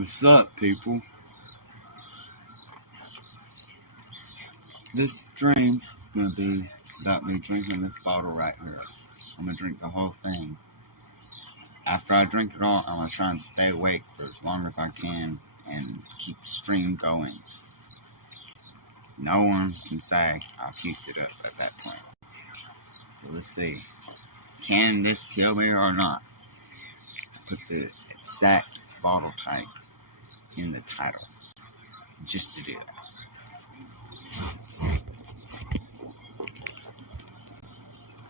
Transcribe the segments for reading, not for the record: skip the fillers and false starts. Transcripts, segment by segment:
What's up, people? This stream is going to be about me drinking this bottle right here. I'm going to drink the whole thing. After I drink it all, I'm going to try and stay awake for as long as I can and keep the stream going. No one can say I kept it up at that point. So let's see. Can this kill me or not? I put the exact bottle type in the title just to do that.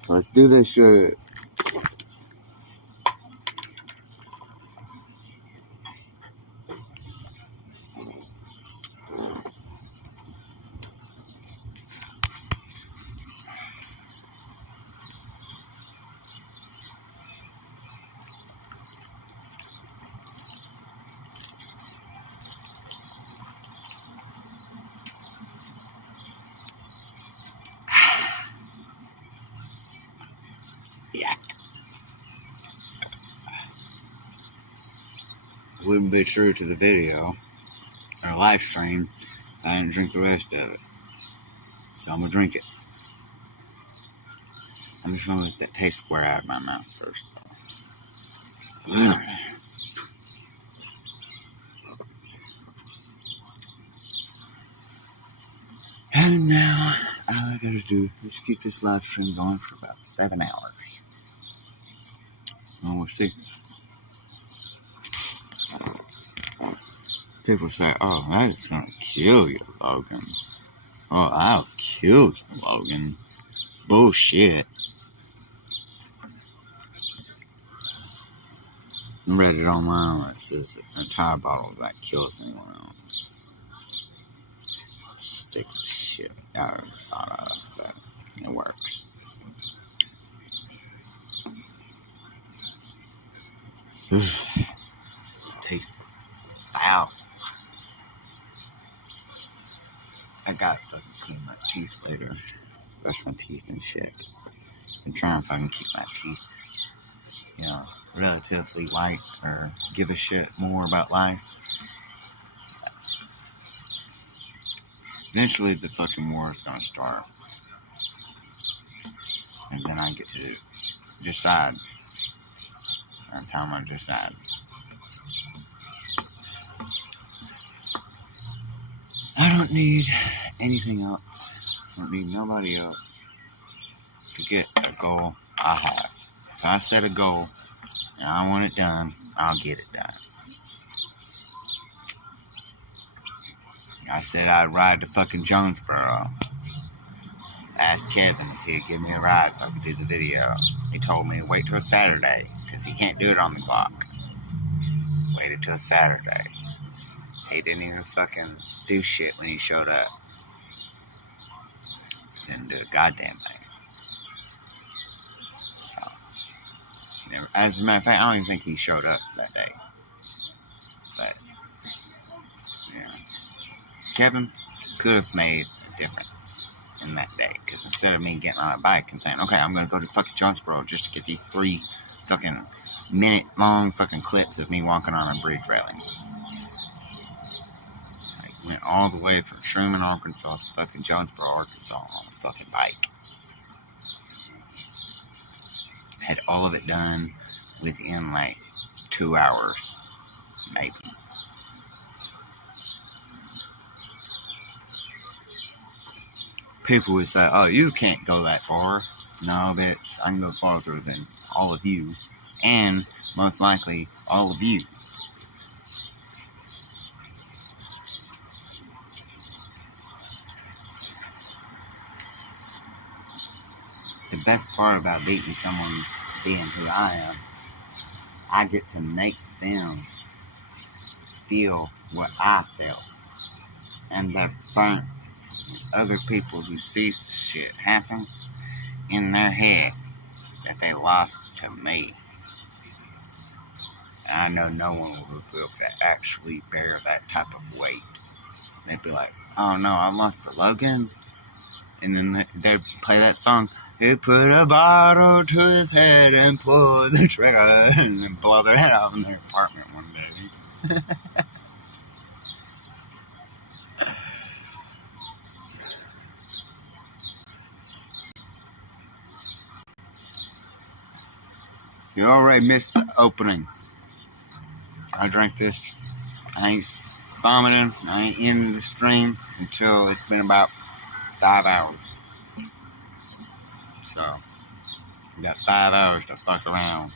So let's do this shit. Yeah. Wouldn't be true to the video or live stream if I didn't drink the rest of it. So I'm gonna drink it. I'm just gonna let that taste wear out of my mouth first. And now all I gotta do is keep this live stream going for about 7 hours. And we'll see. People say, oh, that's gonna kill you, Logan. Oh, I'll kill you, Logan. Bullshit. I read it online. It says an entire bottle that kills anyone else. Stupid shit I never thought of, but it works. Taste. Wow. I gotta fucking clean my teeth later. Brush my teeth and shit. I'm trying to fucking keep my teeth, relatively white or give a shit more about life. Eventually the fucking war is gonna start. And then I get to decide. That's how I'm gonna decide. I don't need anything else. I don't need nobody else to get a goal I have. If I set a goal and I want it done, I'll get it done. I said I'd ride to fucking Jonesboro. Asked Kevin if he'd give me a ride so I could do the video. He told me to wait till Saturday because he can't do it on the clock. Waited till Saturday. He didn't even fucking do shit when he showed up. Didn't do a goddamn thing. So, as a matter of fact, I don't even think he showed up that day. But, Kevin could have made a difference in that day. Because instead of me getting on a bike and saying, okay, I'm going to go to fucking Jonesboro just to get these 3 fucking minute-long fucking clips of me walking on a bridge railing. I went all the way from Truman, Arkansas to fucking Jonesboro, Arkansas on a fucking bike. Had all of it done within 2 hours, maybe. People would say, oh, you can't go that far. No, bitch, I can go farther than all of you. And, most likely, all of you. The best part about beating someone being who I am, I get to make them feel what I felt. And that burnt other people who see shit happen in their head that they lost to me. And I know no one will be able to actually bear that type of weight. They'd be like, oh no, I lost to Logan. And then they'd play that song, he put a bottle to his head and pulled the trigger and then blow their head off in their apartment one day. You already missed the opening. I drank this. I ain't vomiting. I ain't in the stream until it's been about 5 hours. So, we got 5 hours to fuck around.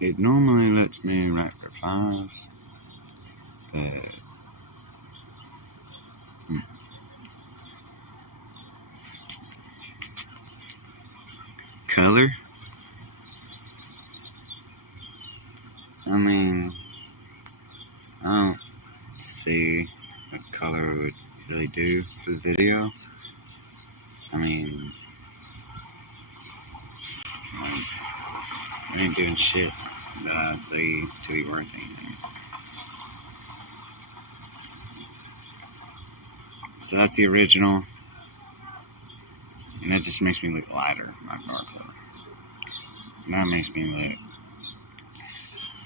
It normally lets me write replies, but color? I mean, I don't see what color would really do for the video. I mean, I ain't doing shit that I see to be worth anything. So that's the original, and that just makes me look lighter, not darker. And that makes me look,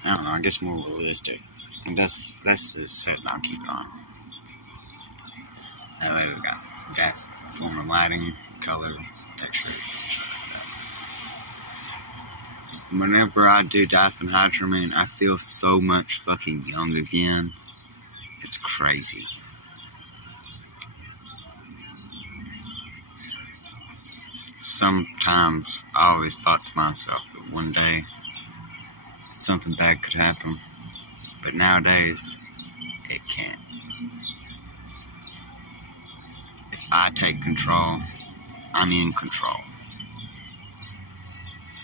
I don't know, I guess more realistic. And that's the set that I'll keep it on. That way we got that form of lighting, color, texture. Whenever I do diphenhydramine, I feel so much fucking young again. It's crazy. Sometimes I always thought to myself that one day something bad could happen, but nowadays it can't. If I take control, I'm in control.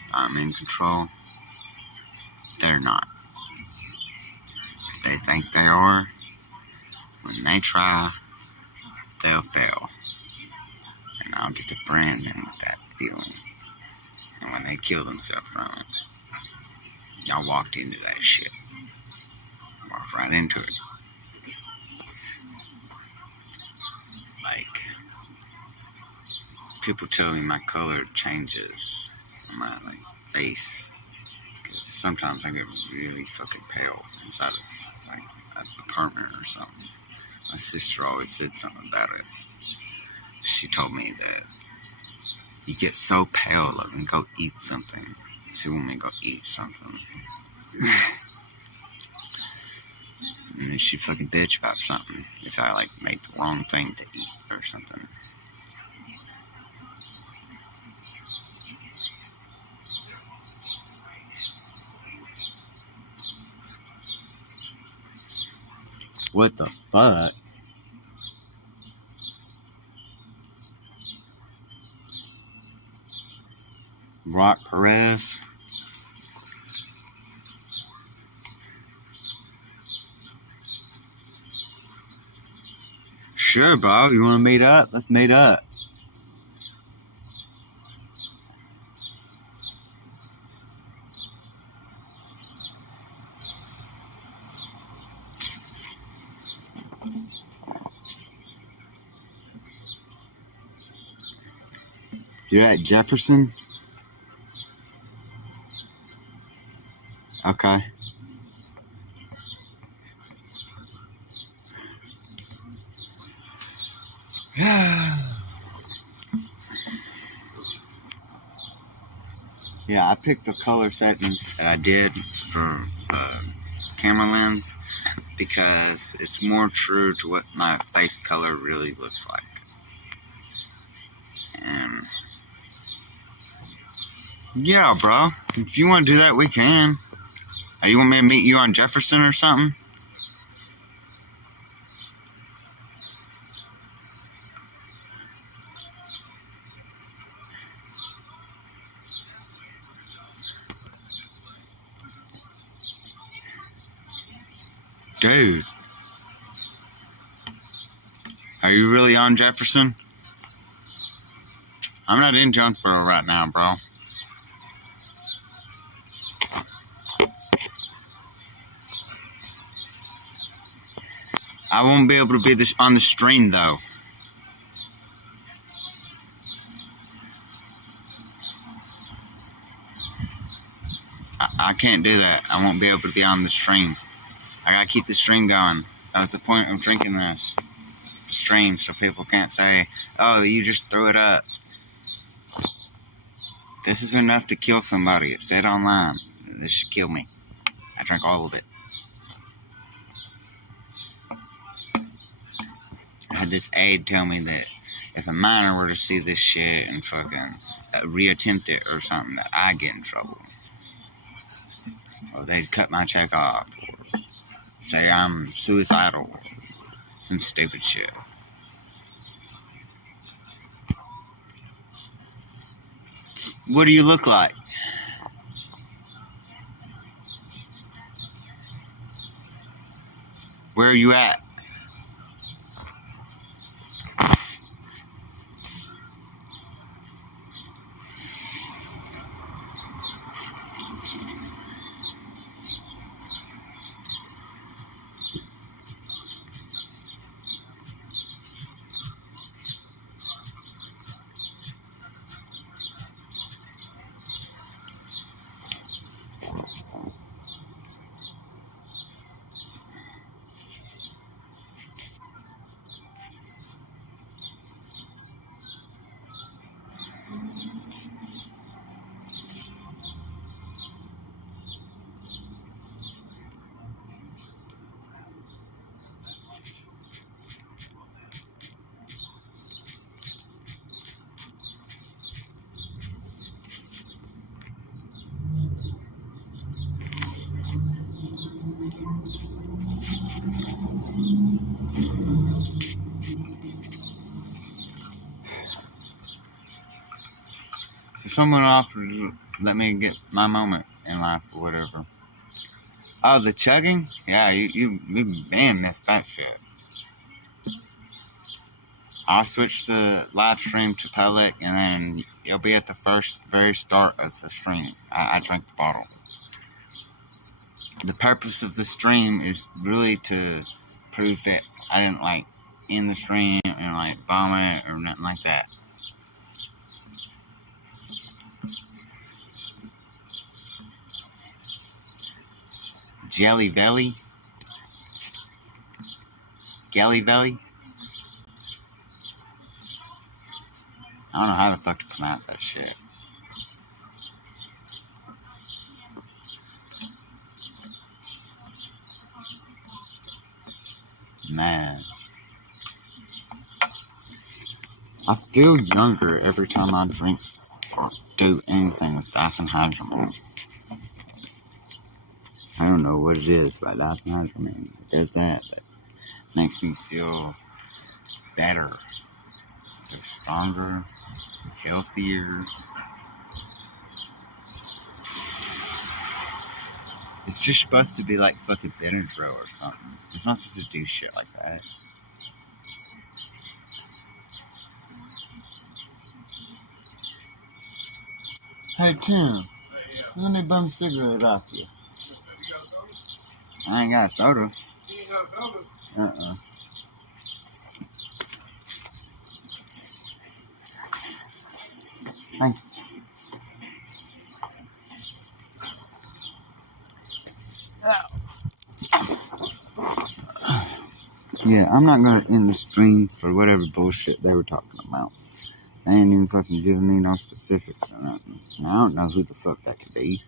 If I'm in control, they're not. If they think they are, when they try, they'll fail. And I'll get to brand them with that feeling. And when they kill themselves from it, y'all walked into that shit. Walked right into it. Like, people tell me my color changes on my face. Because sometimes I get really fucking pale inside of an apartment or something. My sister always said something about it. She told me that you get so pale, and go eat something. She wanted me to go eat something. And then she fucking bitch about something if I make the wrong thing to eat or something. What the fuck? Rock Perez. Sure, bro. You want to meet up? Let's meet up. You're at Jefferson? Okay. Yeah, I picked the color setting that I did for camera lens because it's more true to what my face color really looks like. And yeah, bro, if you want to do that, we can. Or you want me to meet you on Jefferson or something? Dude. Are you really on Jefferson? I'm not in Jonesboro right now, bro. I won't be able to be on the stream, though. I can't do that. I won't be able to be on the stream. I gotta keep the stream going. That was the point of drinking this stream, so people can't say, oh, you just threw it up. This is enough to kill somebody. It said online. This should kill me. I drank all of it. I had this aide tell me that if a minor were to see this shit and fucking reattempt it or something, that I'd get in trouble. Or they'd cut my check off. Or say I'm suicidal. Or some stupid shit. What do you look like? Where are you at? So someone offered to let me get my moment in life or whatever. Oh, the chugging? Yeah, you man missed that shit. I'll switch the live stream to public, and then you'll be at the very start of the stream. I drank the bottle. The purpose of the stream is really to prove that I didn't end the stream and vomit or nothing like that. Jelly Belly? Gelly Belly? I don't know how the fuck to pronounce that shit. Man. I feel younger every time I drink or do anything with diphenhydramine. I don't know what it is about diphenhydramine. It does that, but it makes me feel better. So stronger, healthier. It's just supposed to be like fucking Benadryl or something. It's not supposed to do shit like that. Hey Tim, let me bum a cigarette off you. I ain't got a soda. You ain't got a soda? Thanks. Yeah, I'm not gonna end the stream for whatever bullshit they were talking about. They ain't even fucking giving me no specifics or nothing. I don't know who the fuck that could be.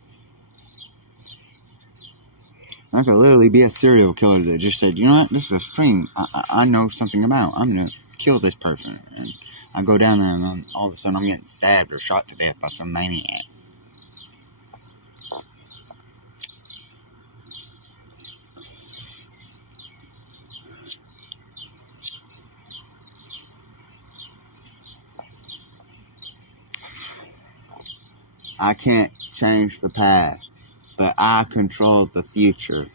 That could literally be a serial killer that just said, you know what, this is a stream I know something about. I'm gonna kill this person. And I go down there and then all of a sudden I'm getting stabbed or shot to death by some maniac. I can't change the past, but I control the future.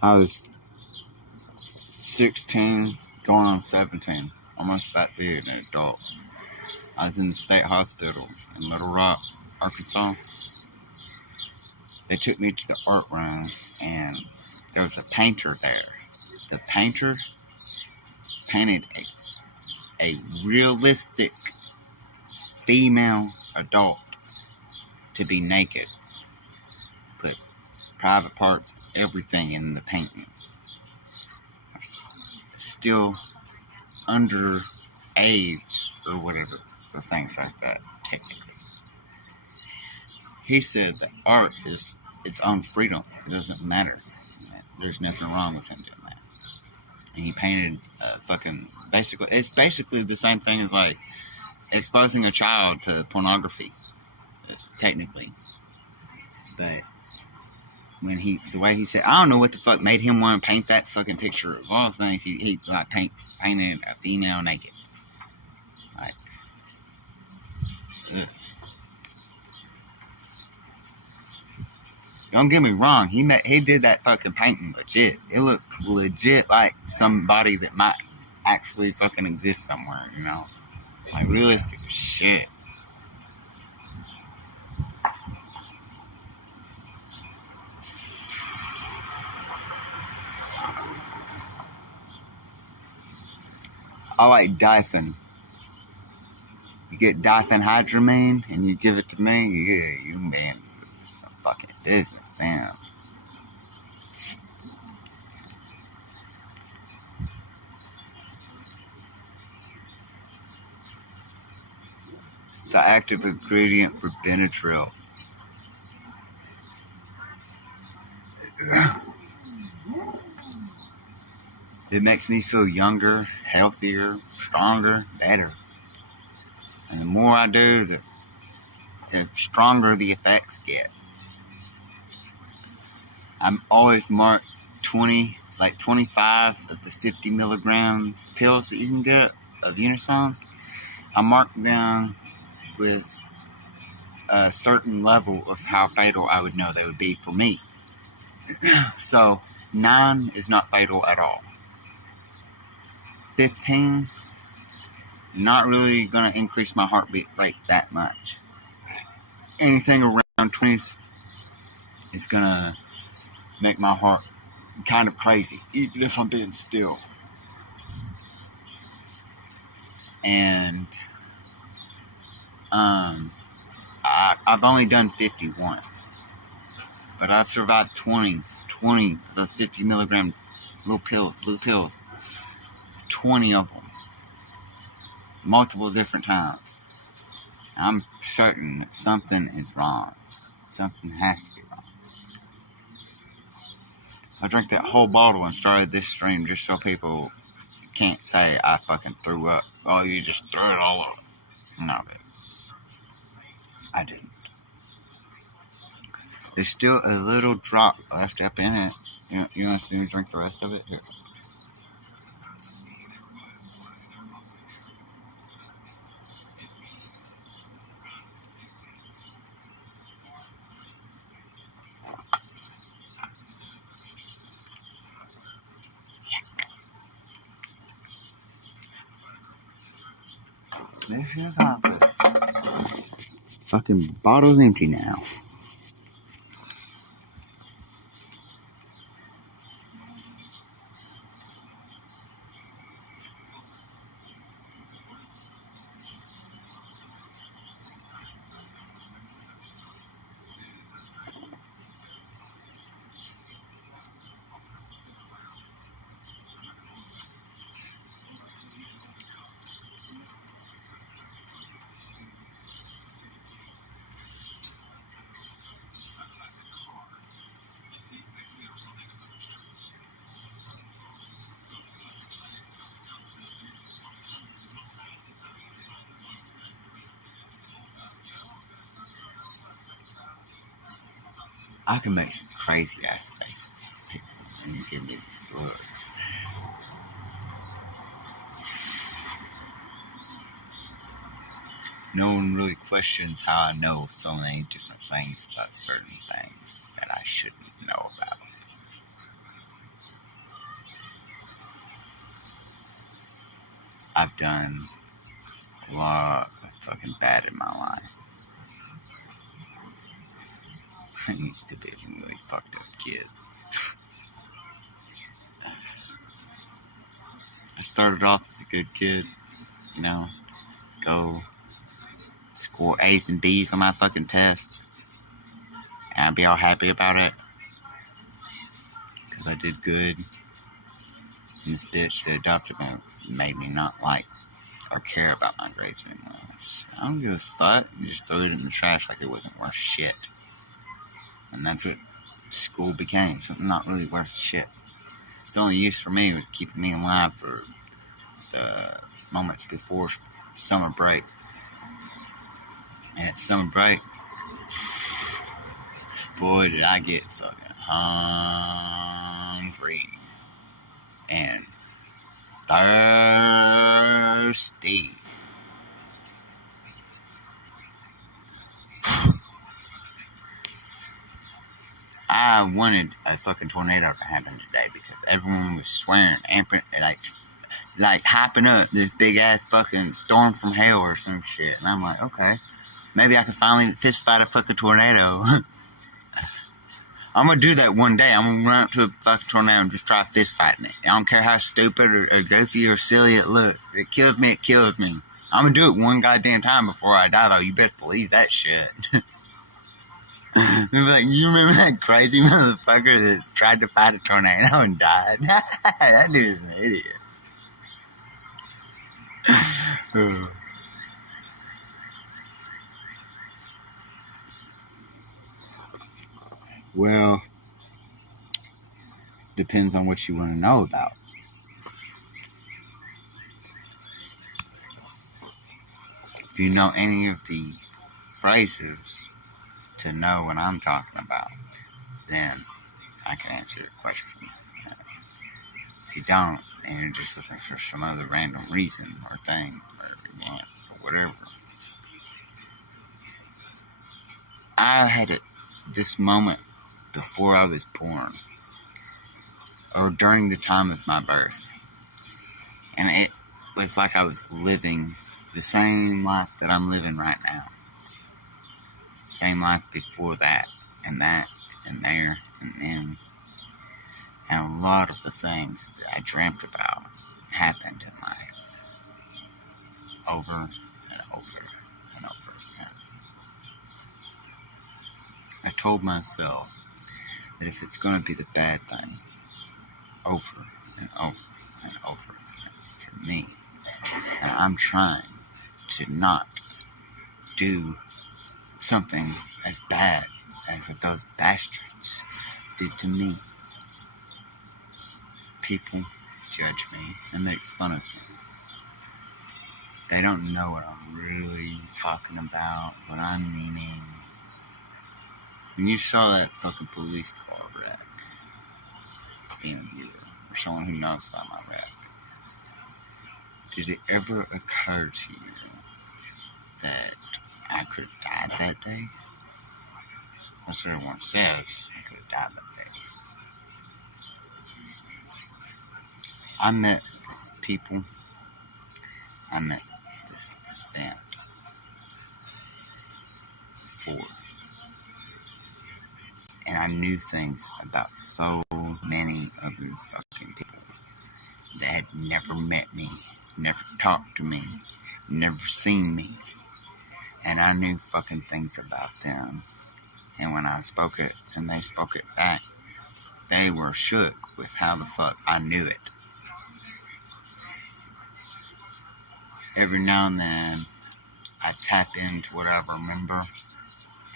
I was 16, going on 17, almost about to be an adult. I was in the state hospital in Little Rock, Arkansas. They took me to the art room, and there was a painter there. The painter painted a realistic female adult to be naked. Put private parts, everything in the painting. Still under age or whatever, or things like that, technically. He said that art is its own freedom. It doesn't matter. There's nothing wrong with him doing that. And he painted it's basically the same thing as like exposing a child to pornography, technically. But the way he said, I don't know what the fuck made him want to paint that fucking picture. Of all things, he like painted a female naked. Like, ugh. Don't get me wrong, he did that fucking painting legit. It looked legit like somebody that might actually fucking exist somewhere, you know? Like, realistic as shit. I like diphen. You get diphenhydramine and you give it to me, yeah, you man for some fucking business, damn. It's the active ingredient for Benadryl. It makes me feel younger, healthier, stronger, better. And the more I do, the stronger the effects get. I'm always marked 25 of the 50 milligram pills that you can get of Unison. I marked them with a certain level of how fatal I would know they would be for me. So 9 is not fatal at all. 15, not really going to increase my heartbeat rate that much. Anything around 20s is going to make my heart kind of crazy, even if I'm being still. And I've only done 50 once, but I've survived 20 of those 50 milligram blue pills, 20 of them, multiple different times. I'm certain that something is wrong. Something has to be wrong. I drank that whole bottle and started this stream just so people can't say I fucking threw up. Oh, you just threw it all over. No, I didn't. There's still a little drop left up in it. You want to see me drink the rest of it? Here. Fucking bottle's empty now. I can make some crazy ass faces to people when you give me these looks. No one really questions how I know so many different things about certain things that I shouldn't know about. I've done a lot of fucking bad in my life. used to be a really fucked up kid. I started off as a good kid, you know, go score A's and B's on my fucking test, and I'd be all happy about it, because I did good. And this bitch that adopted me made me not like or care about my grades anymore. I don't give a fuck. You just threw it in the trash like it wasn't worth shit. And that's what school became, something not really worth shit. Its only use for me was keeping me alive for the moments before summer break. And at summer break, boy, did I get fucking hungry and thirsty. I wanted a fucking tornado to happen today because everyone was swearing, amping, like hyping up this big ass fucking storm from hell or some shit. And I'm like, okay, maybe I can finally fist fight a fucking tornado. I'm gonna do that one day. I'm gonna run up to a fucking tornado and just try fist fighting it. I don't care how stupid or goofy or silly it looks. If it kills me, it kills me. I'm gonna do it one goddamn time before I die, though. You best believe that shit. Like, you remember that crazy motherfucker that tried to fight a tornado and died? That dude's an idiot. Well, depends on what you want to know about. If you know any of the phrases to know what I'm talking about, then I can answer your question. If you don't, then you're just looking for some other random reason or thing, or whatever. I had this moment before I was born, or during the time of my birth, and it was like I was living the same life that I'm living right now. Same life before that, and there, and then. And a lot of the things that I dreamt about happened in life. Over and over and over again. I told myself that if it's going to be the bad thing, over and over and over again for me, and I'm trying to not do something as bad as what those bastards did to me. People judge me and make fun of me. They don't know what I'm really talking about, what I'm meaning. When you saw that fucking police car wreck, being a viewer, or someone who knows about my wreck, did it ever occur to you that I could have died that day? That's what everyone says. I could have died that day. I met these people. I met this band before. And I knew things about so many other fucking people that had never met me, never talked to me, never seen me. And I knew fucking things about them. And when I spoke it and they spoke it back, they were shook with how the fuck I knew it. Every now and then, I tap into what I remember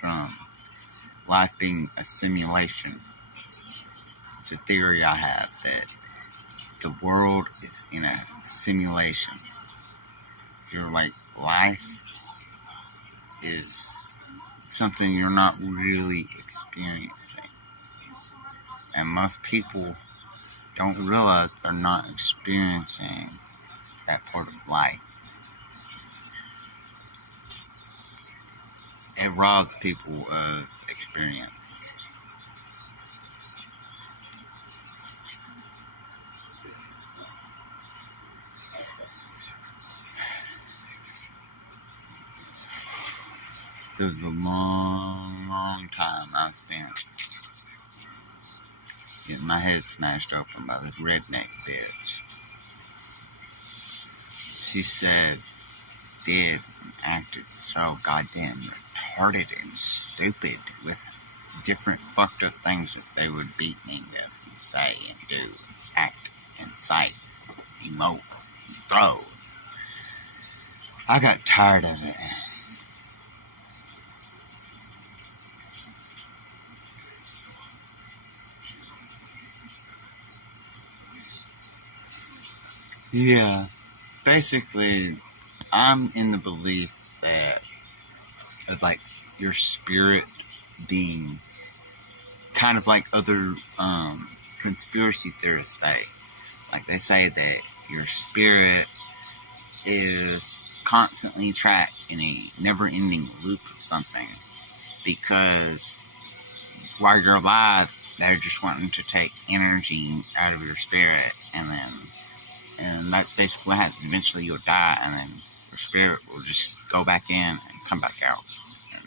from life being a simulation. It's a theory I have that the world is in a simulation. Your life is something you're not really experiencing. And most people don't realize they're not experiencing that part of life. It robs people of experience. There was a long, long time I spent getting my head smashed open by this redneck bitch. She said, did, and acted so goddamn retarded and stupid with different fucked up things that they would beat me up and say and do, act and cite, emote, and throw. I got tired of it. Yeah, basically, I'm in the belief that it's like your spirit being kind of like other conspiracy theorists say. Like they say that your spirit is constantly trapped in a never-ending loop of something because while you're alive, they're just wanting to take energy out of your spirit, and that's basically what happens. Eventually you'll die, and then your spirit will just go back in and come back out. And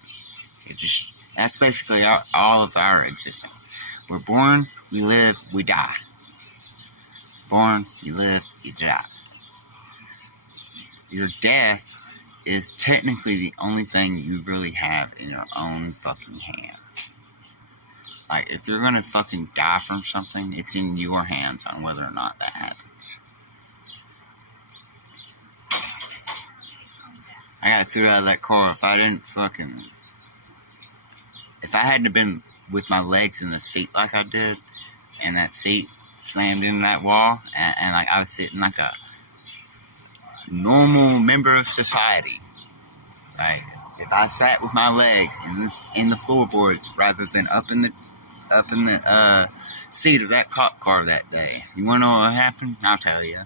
that's basically all of our existence. We're born, we live, we die. Born, you live, you die. Your death is technically the only thing you really have in your own fucking hands. Like, if you're gonna fucking die from something, it's in your hands on whether or not that happens. I got threw out of that car. If I hadn't been with my legs in the seat like I did, and that seat slammed into that wall, and like I was sitting like a normal member of society, right? If I sat with my legs in the floorboards rather than up in the seat of that cop car that day, you wanna know what happened? I'll tell you.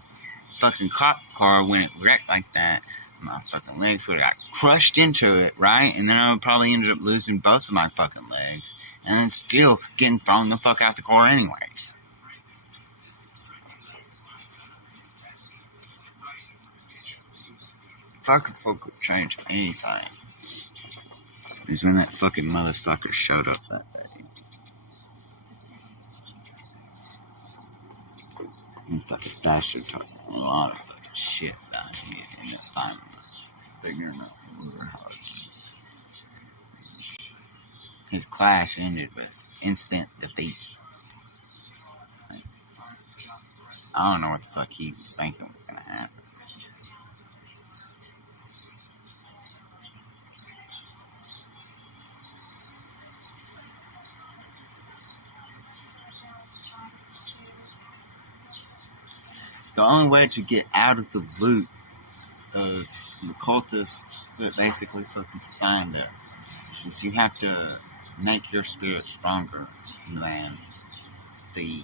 Fucking cop car, when it wrecked like that, my fucking legs would have got crushed into it, right? And then I would probably ended up losing both of my fucking legs, and then still getting thrown the fuck out the car anyways. If I could fucking change anything, is when that fucking motherfucker showed up that day. And fucking bastard talking a lot of fucking shit down here, and then finally figuring out we were hard. His clash ended with instant defeat. Like, I don't know what the fuck he was thinking was gonna happen. The only way to get out of the loop of the cultists that basically fucking signed up is you have to make your spirit stronger than the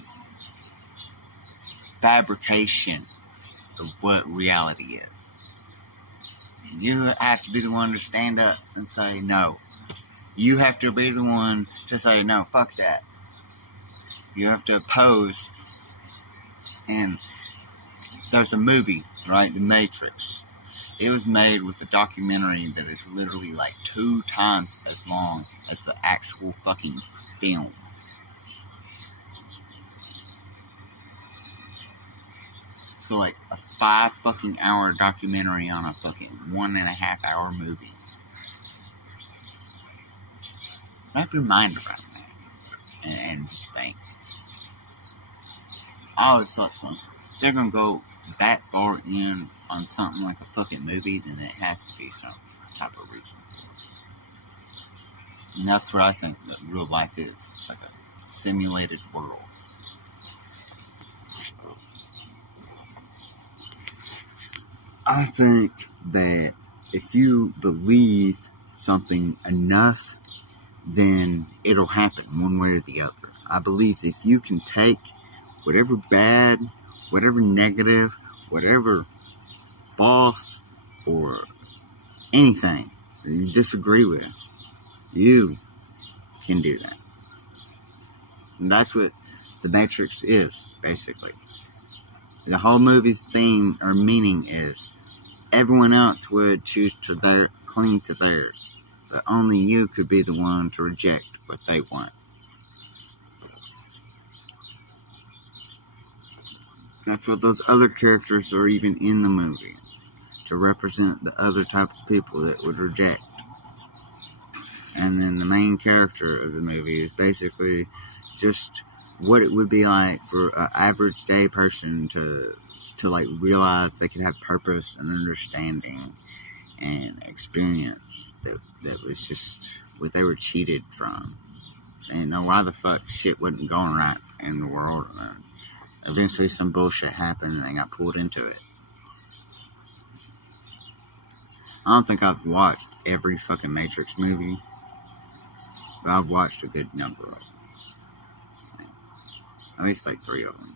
fabrication of what reality is. You have to be the one to stand up and say no. You have to be the one to say no, fuck that. You have to oppose. And there's a movie, right? The Matrix. It was made with a documentary that is literally like 2 times as long as the actual fucking film. So like a 5 fucking hour documentary on a fucking 1.5 hour movie. Wrap your mind around that. And just think. I always thought to myself, if they're gonna go that far in on something like a fucking movie, then it has to be some type of reason. And that's what I think that real life is. It's like a simulated world. I think that if you believe something enough, then it'll happen one way or the other. I believe if you can take whatever bad, whatever negative, whatever false, or anything that you disagree with, you can do that. And that's what the Matrix is, basically. The whole movie's theme or meaning is everyone else would choose to cling to theirs. But only you could be the one to reject what they want. That's what those other characters are even in the movie. To represent the other type of people that would reject. And then the main character of the movie is basically just what it would be like for an average day person to like realize they could have purpose and understanding and experience that was just what they were cheated from. They didn't know why the fuck shit wasn't going right in the world, and then eventually some bullshit happened and they got pulled into it. I don't think I've watched every fucking Matrix movie, but I've watched a good number of them. At least like 3 of them.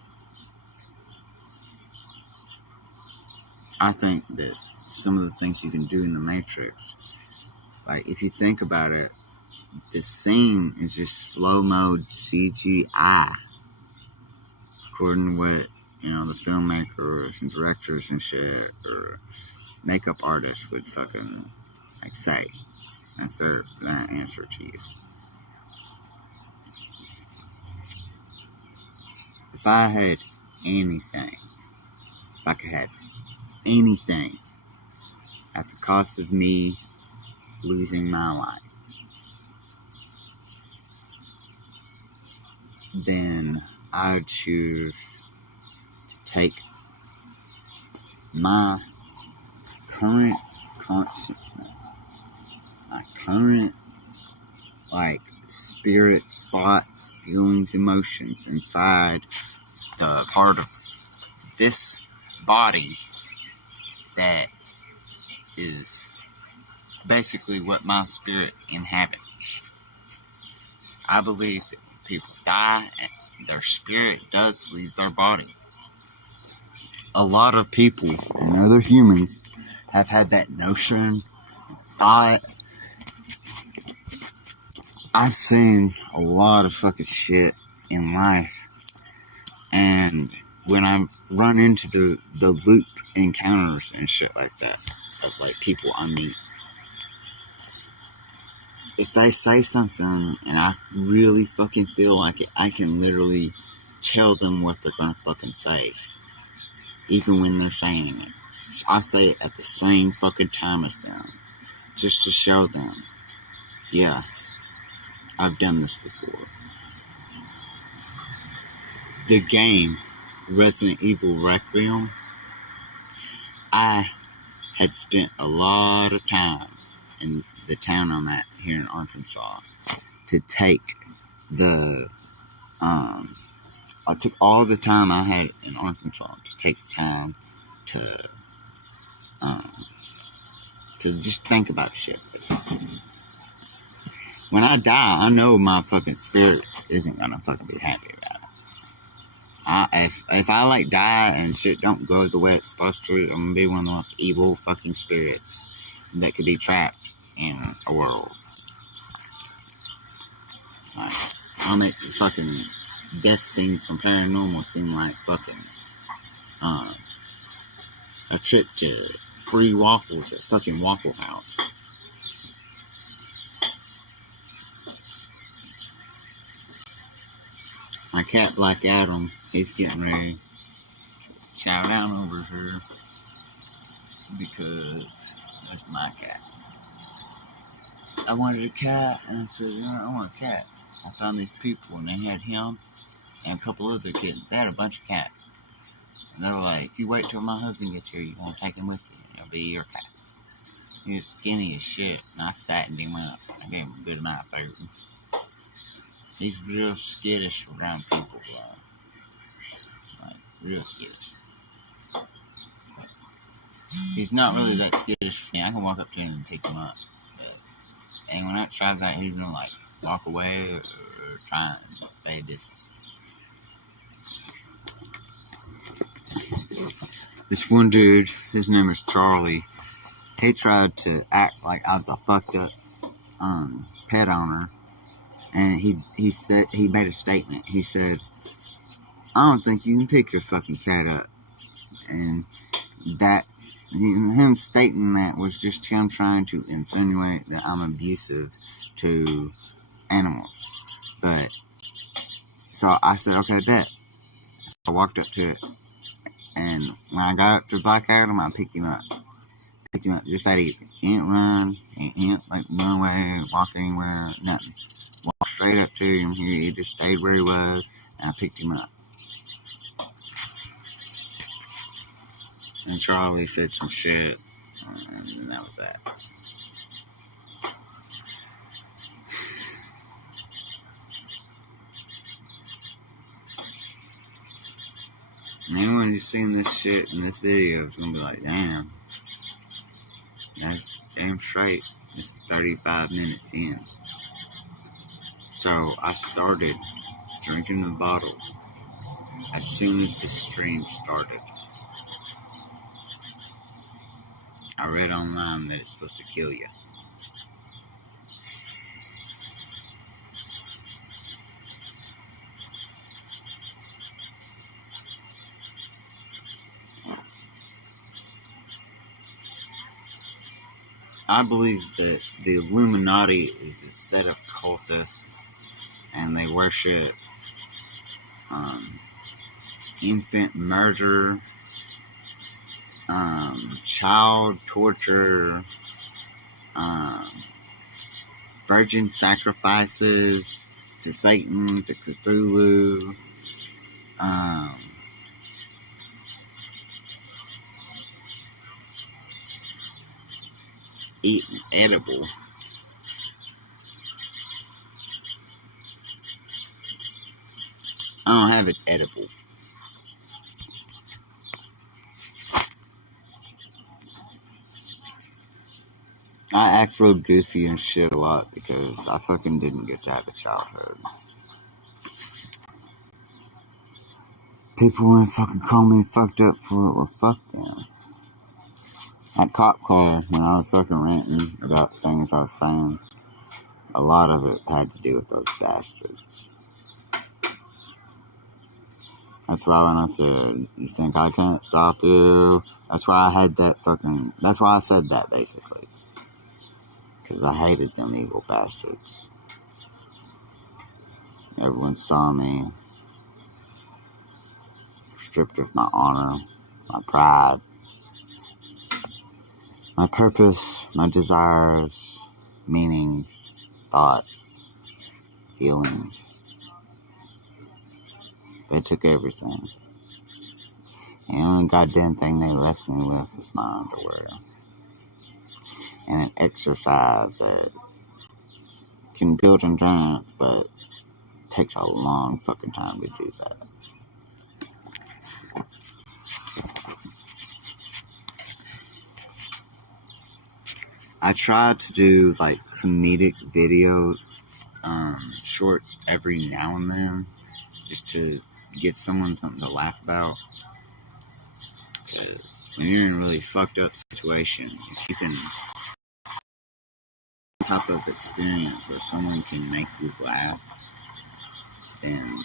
I think that some of the things you can do in the Matrix, like if you think about it, the scene is just slow-mo CGI. According to what, the filmmakers and directors and shit, or makeup artists would fucking, say. That's their answer to you. If I had anything, if I could have anything at the cost of me losing my life, then I'd choose to take my current consciousness, my current, spirit, spots, feelings, emotions inside the part of this body that is basically what my spirit inhabits. I believe that when people die, their spirit does leave their body. A lot of people and other humans have had that notion, thought. I've seen a lot of fucking shit in life, and when I run into the loop encounters and shit like that, of people I meet, if they say something and I really fucking feel like it, I can literally tell them what they're gonna fucking say, even when they're saying it. So I say it at the same fucking time as them, just to show them, yeah, I've done this before. The game, Resident Evil Requiem, I had spent a lot of time in the town I'm at here in Arkansas to take I took all the time I had in Arkansas to take the time to just think about shit. When I die, I know my fucking spirit isn't gonna fucking be happy about it. If I die and shit don't go the way it's supposed to, I'm gonna be one of the most evil fucking spirits that could be trapped in a world. I'll make the fucking death scenes from Paranormal seem like fucking a trip to free waffles at fucking Waffle House. My cat Black Adam, he's getting ready to chow down over here because that's my cat. I wanted a cat, and I said, I want a cat. I found these people, and they had him and a couple other kittens. They had a bunch of cats. And they were like, if you wait till my husband gets here, you're going to take him with you, and it'll be your cat. He was skinny as shit, and I fattened him up. I gave him a good amount of food. He's real skittish around people, real skittish. He's not really that skittish. Yeah, I can walk up to him and pick him up. And when that tries out, he's gonna walk away or try and stay distant. This one dude, his name is Charlie. He tried to act like I was a fucked up pet owner, and he said, he made a statement. He said, "I don't think you can pick your fucking cat up," and that him stating that was just him trying to insinuate that I'm abusive to animals. But, so I said, okay, bet. So I walked up to it, and when I got up to Black Adam, I picked him up. Picked him up just that easy. He didn't run, he didn't like run away, walk anywhere, nothing. Walked straight up to him. He just stayed where he was, and I picked him up. And Charlie said some shit, and that was that. Anyone who's seen this shit in this video is gonna be like, damn, that's damn straight. It's 35 minutes in. So I started drinking the bottle as soon as the stream started. I read online that it's supposed to kill you. I believe that the Illuminati is a set of cultists, and they worship infant murder, child torture, virgin sacrifices to Satan, to Cthulhu, eating edible. I don't have it edible. I act real goofy and shit a lot because I fucking didn't get to have a childhood. People want to fucking call me fucked up for it. Well, fuck them. That cop car, when I was fucking ranting about things I was saying, a lot of it had to do with those bastards. That's why when I said, you think I can't stop you? That's why I had that fucking, that's why I said that basically. Because I hated them evil bastards. Everyone saw me stripped of my honor, my pride, my purpose, my desires, meanings, thoughts, feelings. They took everything. And the only goddamn thing they left me with is my underwear. And an exercise that can build endurance, but takes a long fucking time to do that. I try to do like comedic video shorts every now and then, just to give someone something to laugh about. Because when you're in a really fucked up situation, if you can type of experience where someone can make you laugh, then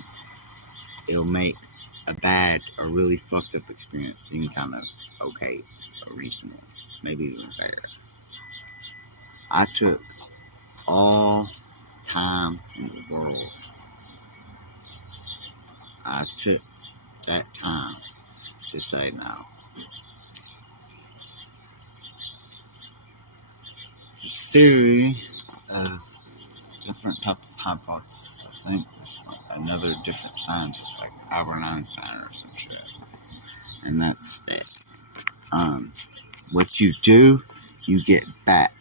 it'll make a really fucked up experience seem kind of okay or reasonable, maybe even fair. I took all time in the world. I took that time to say no. This theory of different type of hypothesis, I think there's like another different scientist, like Albert Einstein or some shit. And that's that. What you do, you get back.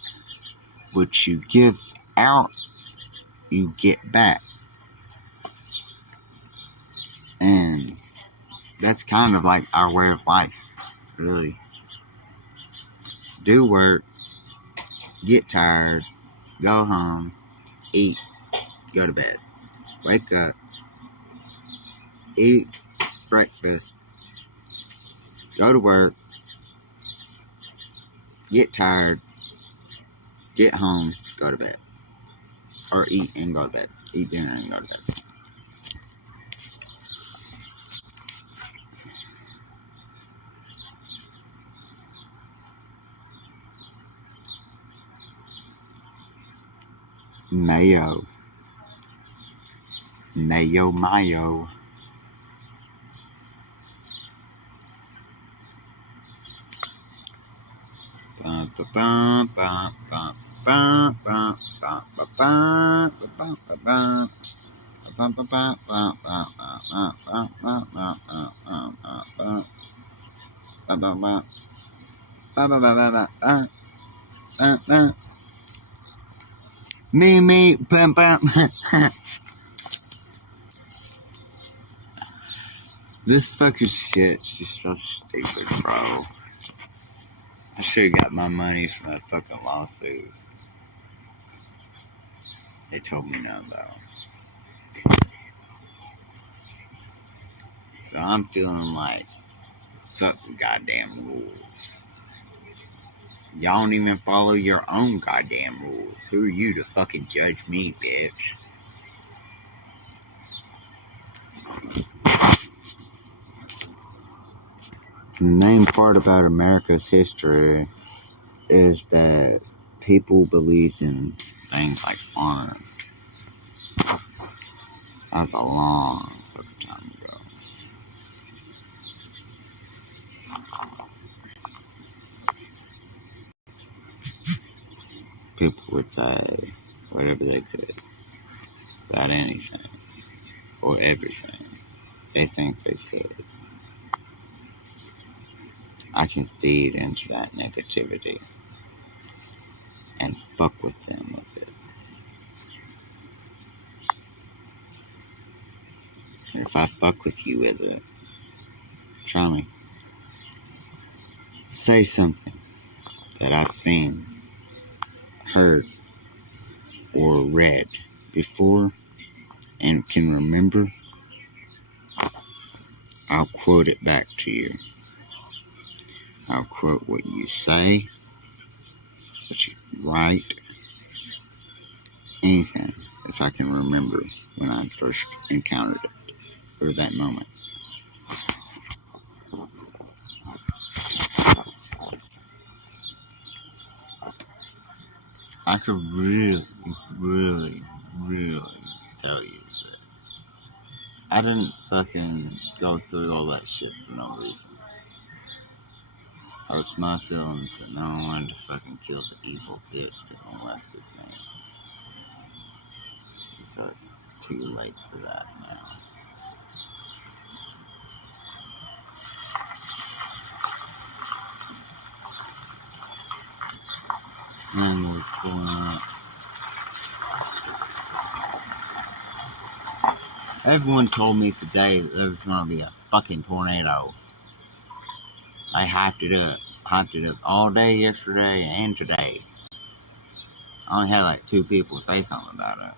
What you give out, you get back. And that's kind of like our way of life, really. Do work, get tired, go home, eat, go to bed. Wake up, eat breakfast, go to work, get tired, get home, go to bed. Or eat and go to bed. Eat dinner and go to bed. Mayo. Mayo, mayo. Me, pam, pam. This fucking shit's just so stupid, bro. I should've got my money from that fucking lawsuit. They told me no, though. So I'm feeling like, fuck the goddamn rules. Y'all don't even follow your own goddamn rules. Who are you to fucking judge me, bitch? The main part about America's history is that people believed in things like honor. That was a long fucking time ago. People would say whatever they could about anything or everything they think they could. I can feed into that negativity and fuck with them with it. And if I fuck with you with it, try me. Say something that I've seen, heard, or read before and can remember. I'll quote it back to you. I'll quote what you say, what you write, anything, if I can remember when I first encountered it, or that moment. I could really, really, really tell you that I didn't fucking go through all that shit for no reason. Hurts my feelings that no one wanted to fucking kill the evil bitch that molested me. So it's too late for that now. And what's going on? Everyone told me today that there was going to be a fucking tornado. They hyped it up all day yesterday and today. I only had like 2 people say something about it.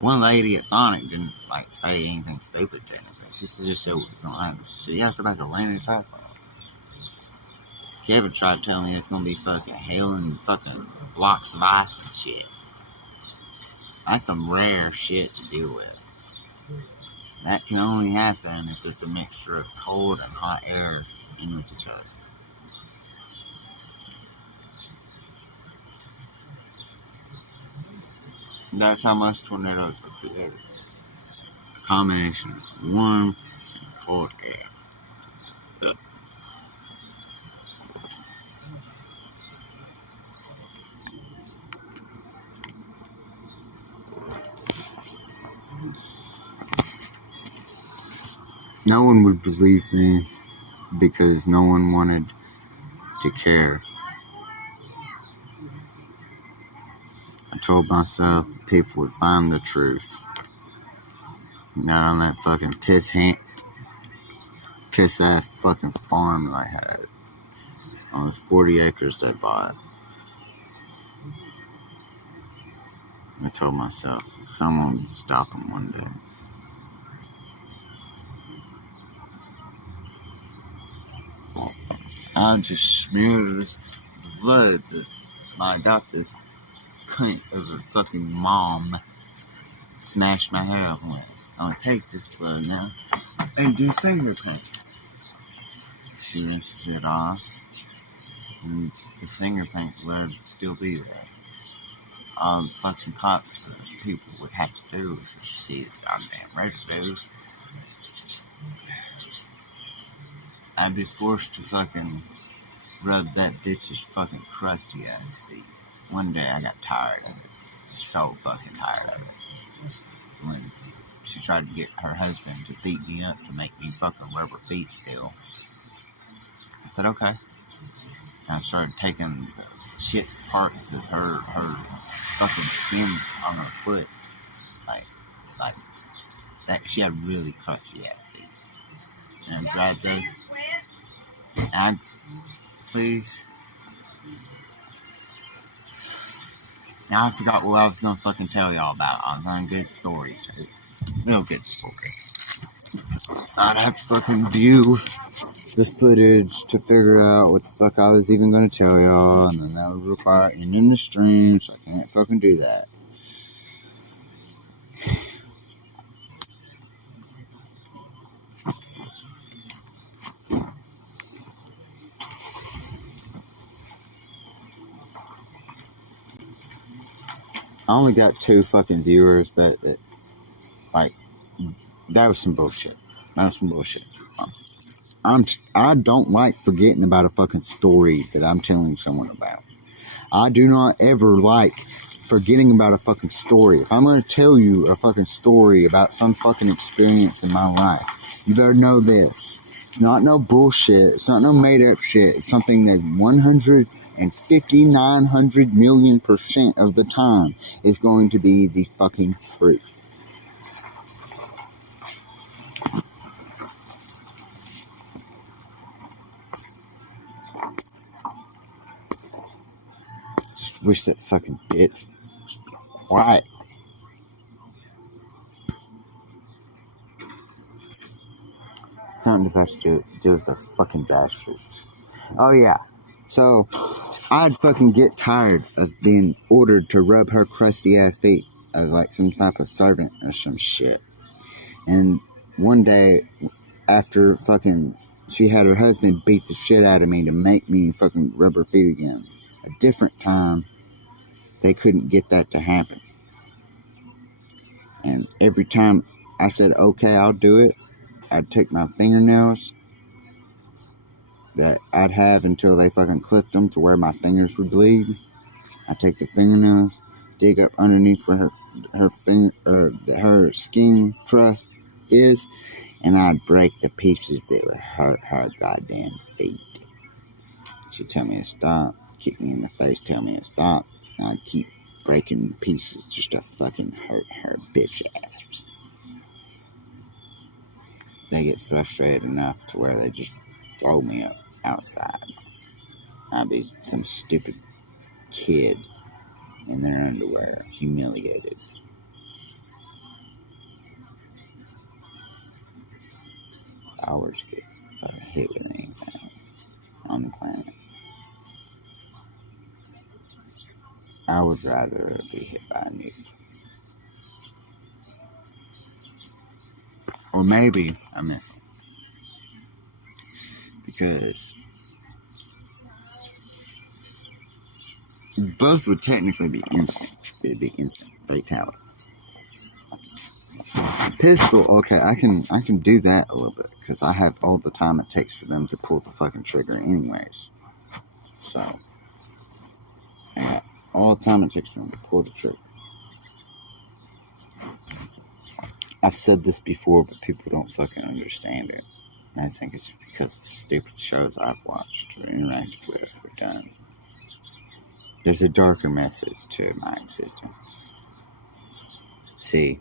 One lady at Sonic didn't like say anything stupid technically. She just said what was going to happen. She asked about the rain and typhoon. She ever tried telling me it's going to be fucking hail and fucking blocks of ice and shit. That's some rare shit to deal with. That can only happen if it's a mixture of cold and hot air in with each other. That's how much tornadoes are created. A combination of warm and cold air. No one would believe me because no one wanted to care. I told myself that people would find the truth. Not on that fucking piss ass fucking farm that I had. On those 40 acres they bought. I told myself that someone would stop them one day. I just smeared this blood that my adopted cunt of a fucking mom smashed my head up with. I'm gonna take this blood now and do fingerprint. She rinses it off, and the fingerprint blood will still be there. fucking cops or people would have to do is just see the goddamn residue. I'd be forced to fucking rub that bitch's fucking crusty ass feet. One day I got tired of it. So fucking tired of it. So when she tried to get her husband to beat me up to make me fucking rub her feet still, I said okay. And I started taking the shit parts of her fucking skin on her foot. Like that. She had really crusty ass feet. And I grabbed those. And please. Now I forgot what I was gonna fucking tell y'all about. I was on good stories. Real good story. I'd have to fucking view the footage to figure out what the fuck I was even gonna tell y'all, and then that would require ending the stream, so I can't fucking do that. I only got 2 fucking viewers, but that was some bullshit. I don't like forgetting about a fucking story that I'm telling someone about. I do not ever like forgetting about a fucking story. If I'm going to tell you a fucking story about some fucking experience in my life, you better know this. It's not no bullshit. It's not no made up shit. It's something that 159,000,000,000% of the time is going to be the fucking truth. Just wish that fucking bitch was quiet. Something about to do with those fucking bastards. Oh yeah. So, I'd fucking get tired of being ordered to rub her crusty ass feet as like some type of servant or some shit. And one day, after fucking she had her husband beat the shit out of me to make me fucking rub her feet again. A different time, they couldn't get that to happen. And every time I said, okay, I'll do it, I'd take my fingernails that I'd have until they fucking clipped them to where my fingers would bleed. I'd take the fingernails, dig up underneath where her skin crust is, and I'd break the pieces that would hurt her goddamn feet. She'd tell me to stop, kick me in the face, tell me to stop, and I'd keep breaking pieces just to fucking hurt her bitch ass. They get frustrated enough to where they just throw me up outside. I'd be some stupid kid in their underwear, humiliated. If I were to get fucking hit with anything on the planet, I would rather be hit by a nuke. Or maybe a missile. Because both would technically be instant. It'd be instant fatality. Pistol, okay, I can do that a little bit, because I have all the time it takes for them to pull the fucking trigger anyways. So, I got all the time it takes for them to pull the trigger. I've said this before, but people don't fucking understand it. And I think it's because of the stupid shows I've watched or interacted with or done. There's a darker message to my existence. See,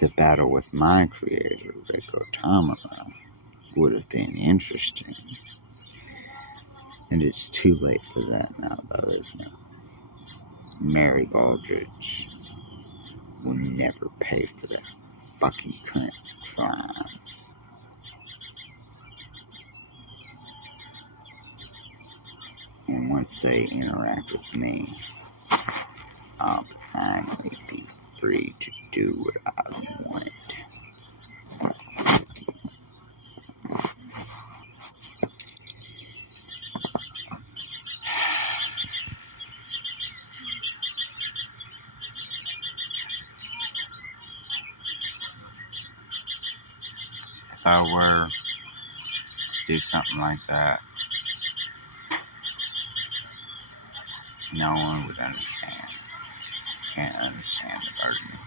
the battle with my creator, Rick Otamara, would have been interesting. And it's too late for that now, though, isn't it? Mary Baldridge will never pay for that fucking current crimes. And once they interact with me, I'll finally be free to do what I want. I were to do something like that, no one would understand. Can't understand the burden.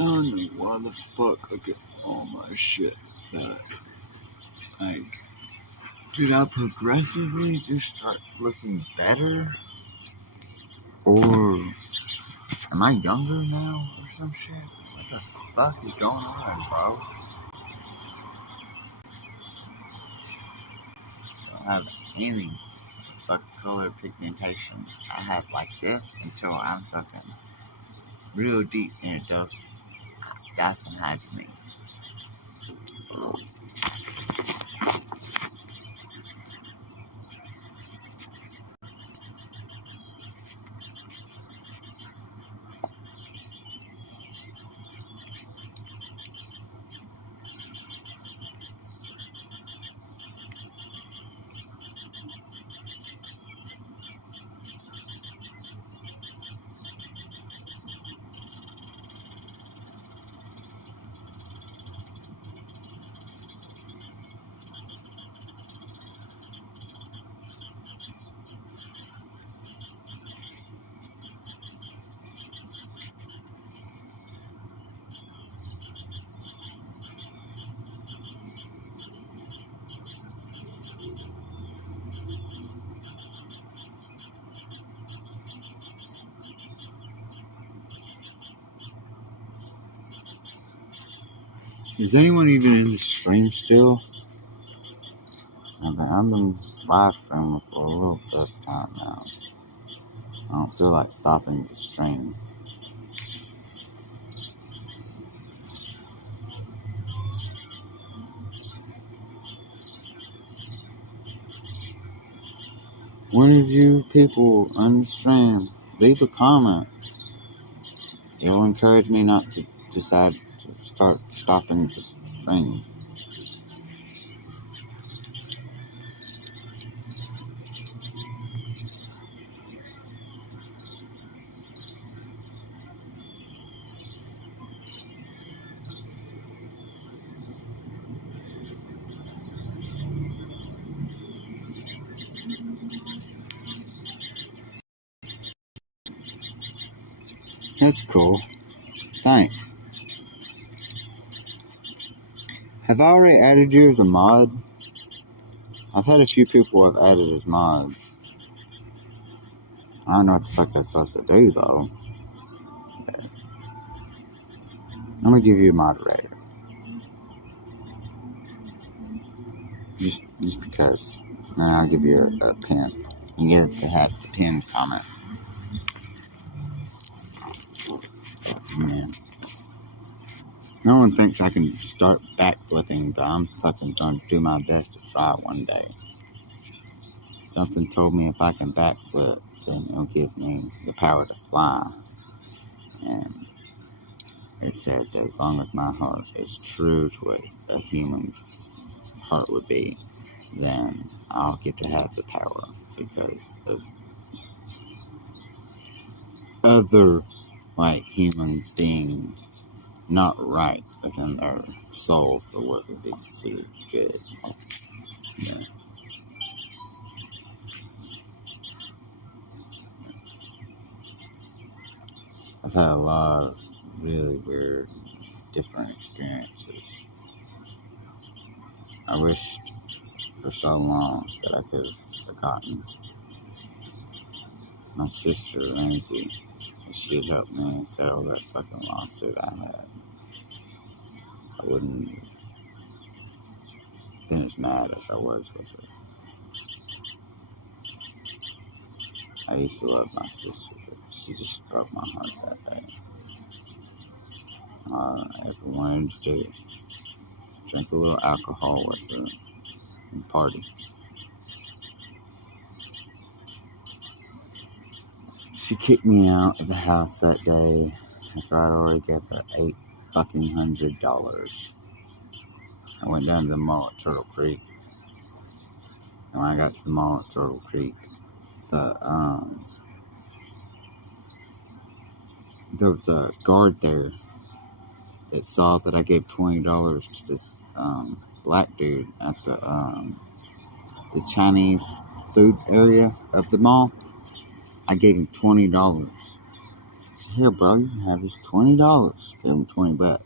I don't know why the fuck I get all my shit back. Like, did I progressively just start looking better? Or am I younger now or some shit? What the fuck is going on, bro? I don't have any fucking color pigmentation. I have like this until I'm fucking real deep and it does. That can happen to me. Is anyone even in the stream still? I've been live streaming for a little bit of time now. I don't feel like stopping the stream. One of you people on the stream, leave a comment. It'll encourage me not to decide to start stopping the stream. That's cool. Thanks. Have I already added you as a mod? I've had a few people I've added as mods. I don't know what the fuck that's supposed to do, though. I'm gonna give you a moderator. Just because. And I'll give you a pin. You get to have the pin comment. Man. No one thinks I can start backflipping, but I'm fucking gonna do my best to try it one day. Something told me if I can backflip, then it'll give me the power to fly. And it said that as long as my heart is true to what a human's heart would be, then I'll get to have the power, because of other, like, humans being not right within their soul for what would be considered good. Yeah. I've had a lot of really weird, different experiences. I wished for so long that I could have forgotten my sister, Lindsay. She had helped me settle that fucking lawsuit I had. I wouldn't have been as mad as I was with her. I used to love my sister, but she just broke my heart that day. All I ever wanted to do, drink a little alcohol with her and party. She kicked me out of the house that day after I'd already gave her $800. I went down to the mall at Turtle Creek. And when I got to the mall at Turtle Creek, there was a guard there that saw that I gave $20 to this black dude at the Chinese food area of the mall. I gave him $20. I said, "Here, bro, you can have this $20. Gave him $20.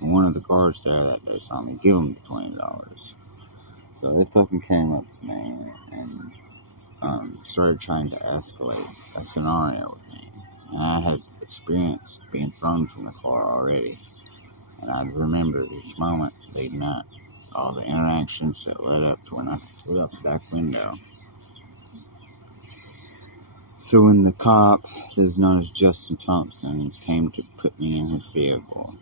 And one of the guards there that day saw me give him the $20. So they fucking came up to me and started trying to escalate a scenario with me. And I had experience being thrown from the car already. And I remember each moment leading up, all the interactions that led up to when I flew out the back window. So when the cop, that is known as Justin Thompson, came to put me in his vehicle,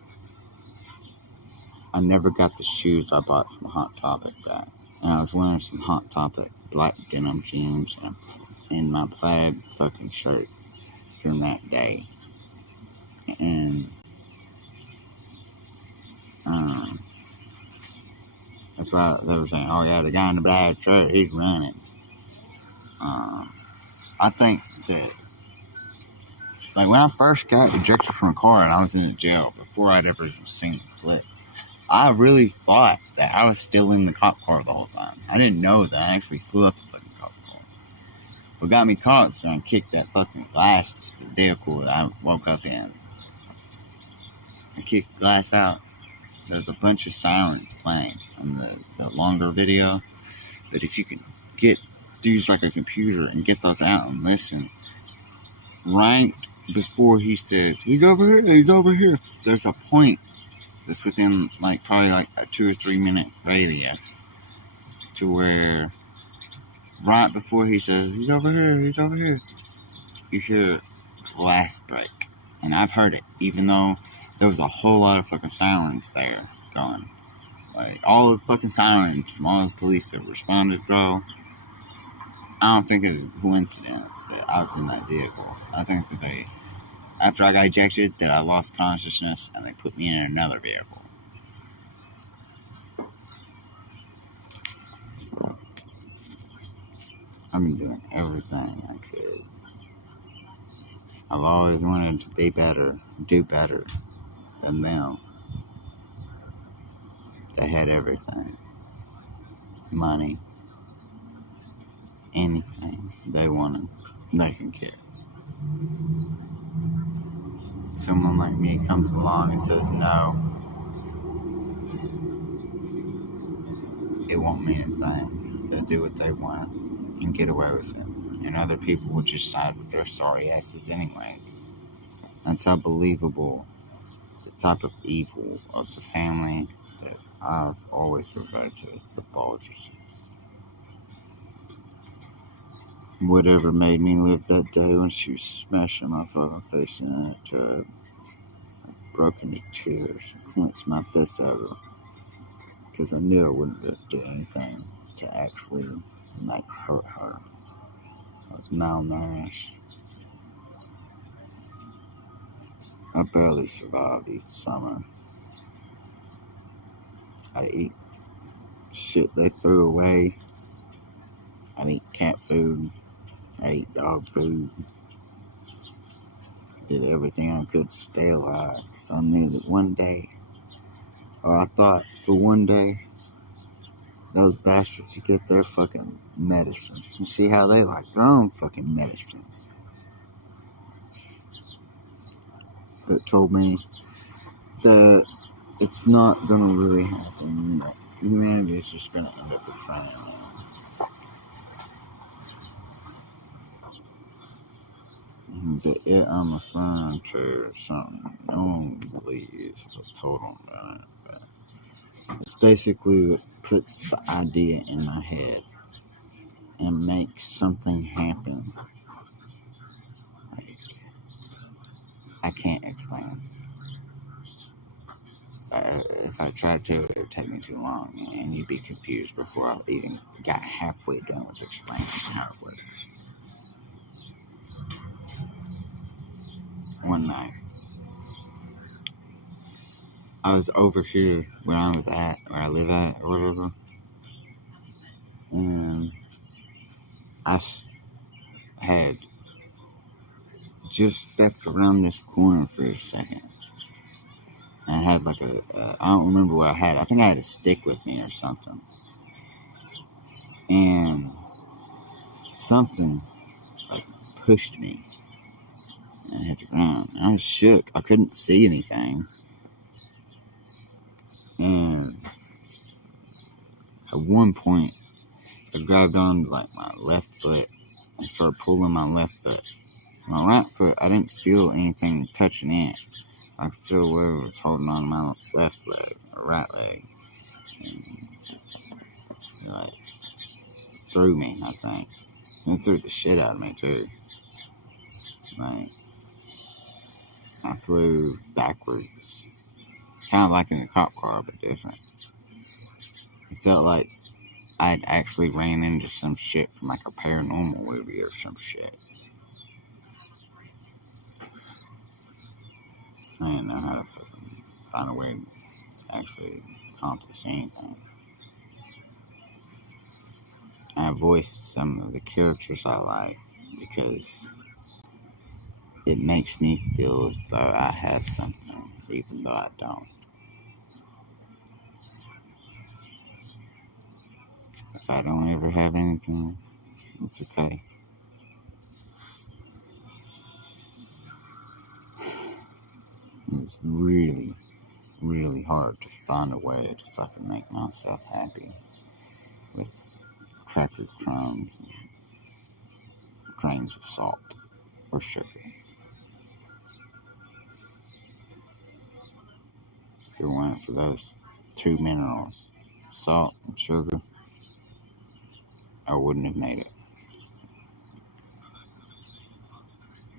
I never got the shoes I bought from Hot Topic back. And I was wearing some Hot Topic black denim jeans and my plaid fucking shirt from that day. And that's why they were saying, "Oh yeah, the guy in the black shirt, he's running." I think that, like, when I first got ejected from a car and I was in the jail, before I'd ever seen the clip, I really thought that I was still in the cop car the whole time. I didn't know that I actually flew up the fucking cop car. What got me caught was when I kicked that fucking glass to the vehicle that I woke up in. I kicked the glass out. There was a bunch of sirens playing on the longer video. But if you could use like a computer and get those out and listen, right before he says, "He's over here, he's over here," there's a point It's within like probably like a 2 or 3 minute radius to where right before he says, he's over here, you hear glass break. And I've heard it, even though there was a whole lot of fucking sirens there going. Like, all those fucking sirens from all those police that responded, bro. I don't think it was a coincidence that I was in that vehicle. I think that after I got ejected, that I lost consciousness and they put me in another vehicle. I've been doing everything I could. I've always wanted to be better, do better than them. They had everything. Money. Anything they wanted. They can care. Someone like me comes along and says no. It won't mean a thing. They'll do what they want and get away with it. And other people will just side with their sorry asses anyways. That's how believable the type of evil of the family that I've always referred to as the Baldridges. Whatever made me live that day when she was smashing my fucking face in that tub. I broke into tears and clenched my fist at her. Because I knew I wouldn't do anything to actually hurt her. I was malnourished. I barely survived each summer. I'd eat shit they threw away. I'd eat cat food. I'd eat dog food. Did everything I could to stay alive. So I knew that one day, or I thought for one day, those bastards would get their fucking medicine. You see how they like their own fucking medicine. That told me that it's not gonna really happen. That humanity is just gonna end up betraying them. That I'm referring to something no one believes. I told them about it. But it's basically what puts the idea in my head and makes something happen. Like, I can't explain. If I tried to, it would take me too long, and you'd be confused before I even got halfway done with explaining how it works. One night, I was over here where I was at, where I live at, or whatever, and I had just stepped around this corner for a second. And I had like I don't remember what I had. I think I had a stick with me or something. And something like pushed me. And I hit the ground. I was shook. I couldn't see anything. And at one point, I grabbed on like my left foot and started pulling my left foot. My right foot, I didn't feel anything touching it. I could feel whoever was holding on to my left leg or right leg. And it like threw me, I think. It threw the shit out of me too. Like, I flew backwards. Kind of like in the cop car, but different. It felt like I'd actually ran into some shit from like a paranormal movie or some shit. I didn't know how to fucking find a way to actually accomplish anything. I voiced some of the characters I like because it makes me feel as though I have something, even though I don't. If I don't ever have anything, it's okay. It's really, really hard to find a way to fucking make myself happy with cracker crumbs and grains of salt or sugar. if it weren't for those two minerals, salt and sugar, I wouldn't have made it.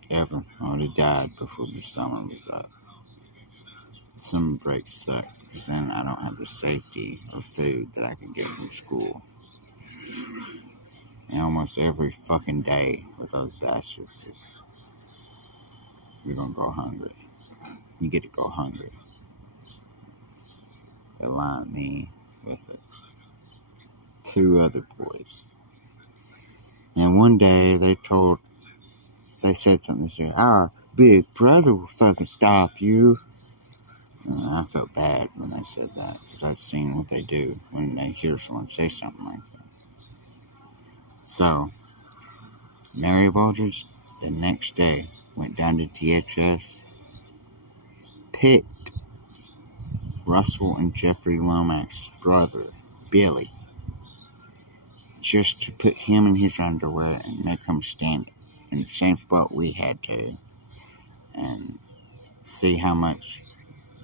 Ever. I would have died before the summer was up. Summer breaks suck, because then I don't have the safety of food that I can get from school. And almost every fucking day with those bastards is, you're gonna go hungry. You get to go hungry. They lined me with it. Two other boys. And one day they said something, they said, our big brother will fucking stop you. And I felt bad when they said that, because I've seen what they do when they hear someone say something like that. So, Mary Baldridge, the next day, went down to DHS, picked Russell and Jeffrey Lomax's brother, Billy, just to put him in his underwear and make him stand in the same spot we had to, and see how much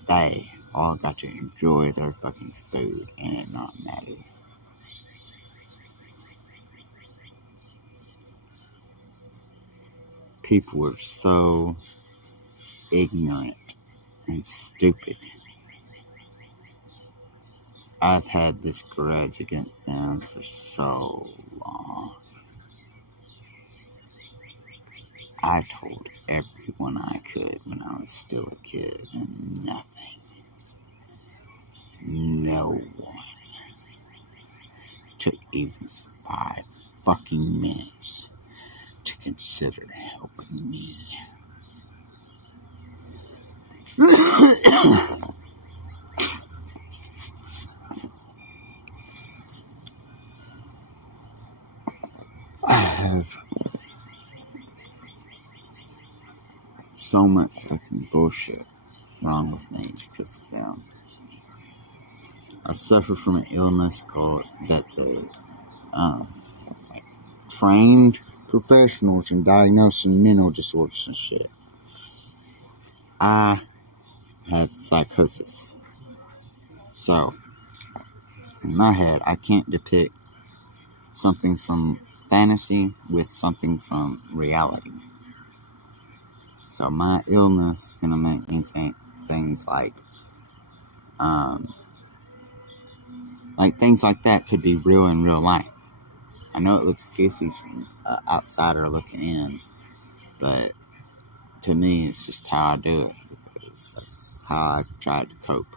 they all got to enjoy their fucking food and it not matter. People were so ignorant and stupid. I've had this grudge against them for so long. I told everyone I could when I was still a kid, and nothing. No one took even 5 fucking minutes to consider helping me. I have so much fucking bullshit wrong with me because of them. I suffer from an illness called that the trained professionals in diagnosing mental disorders and shit. I have psychosis. So, in my head, I can't depict something from fantasy with something from reality. So my illness is going to make me think things like things like that could be real in real life. I know it looks goofy from an outsider looking in, but to me, it's just how I do it, because that's how I tried to cope.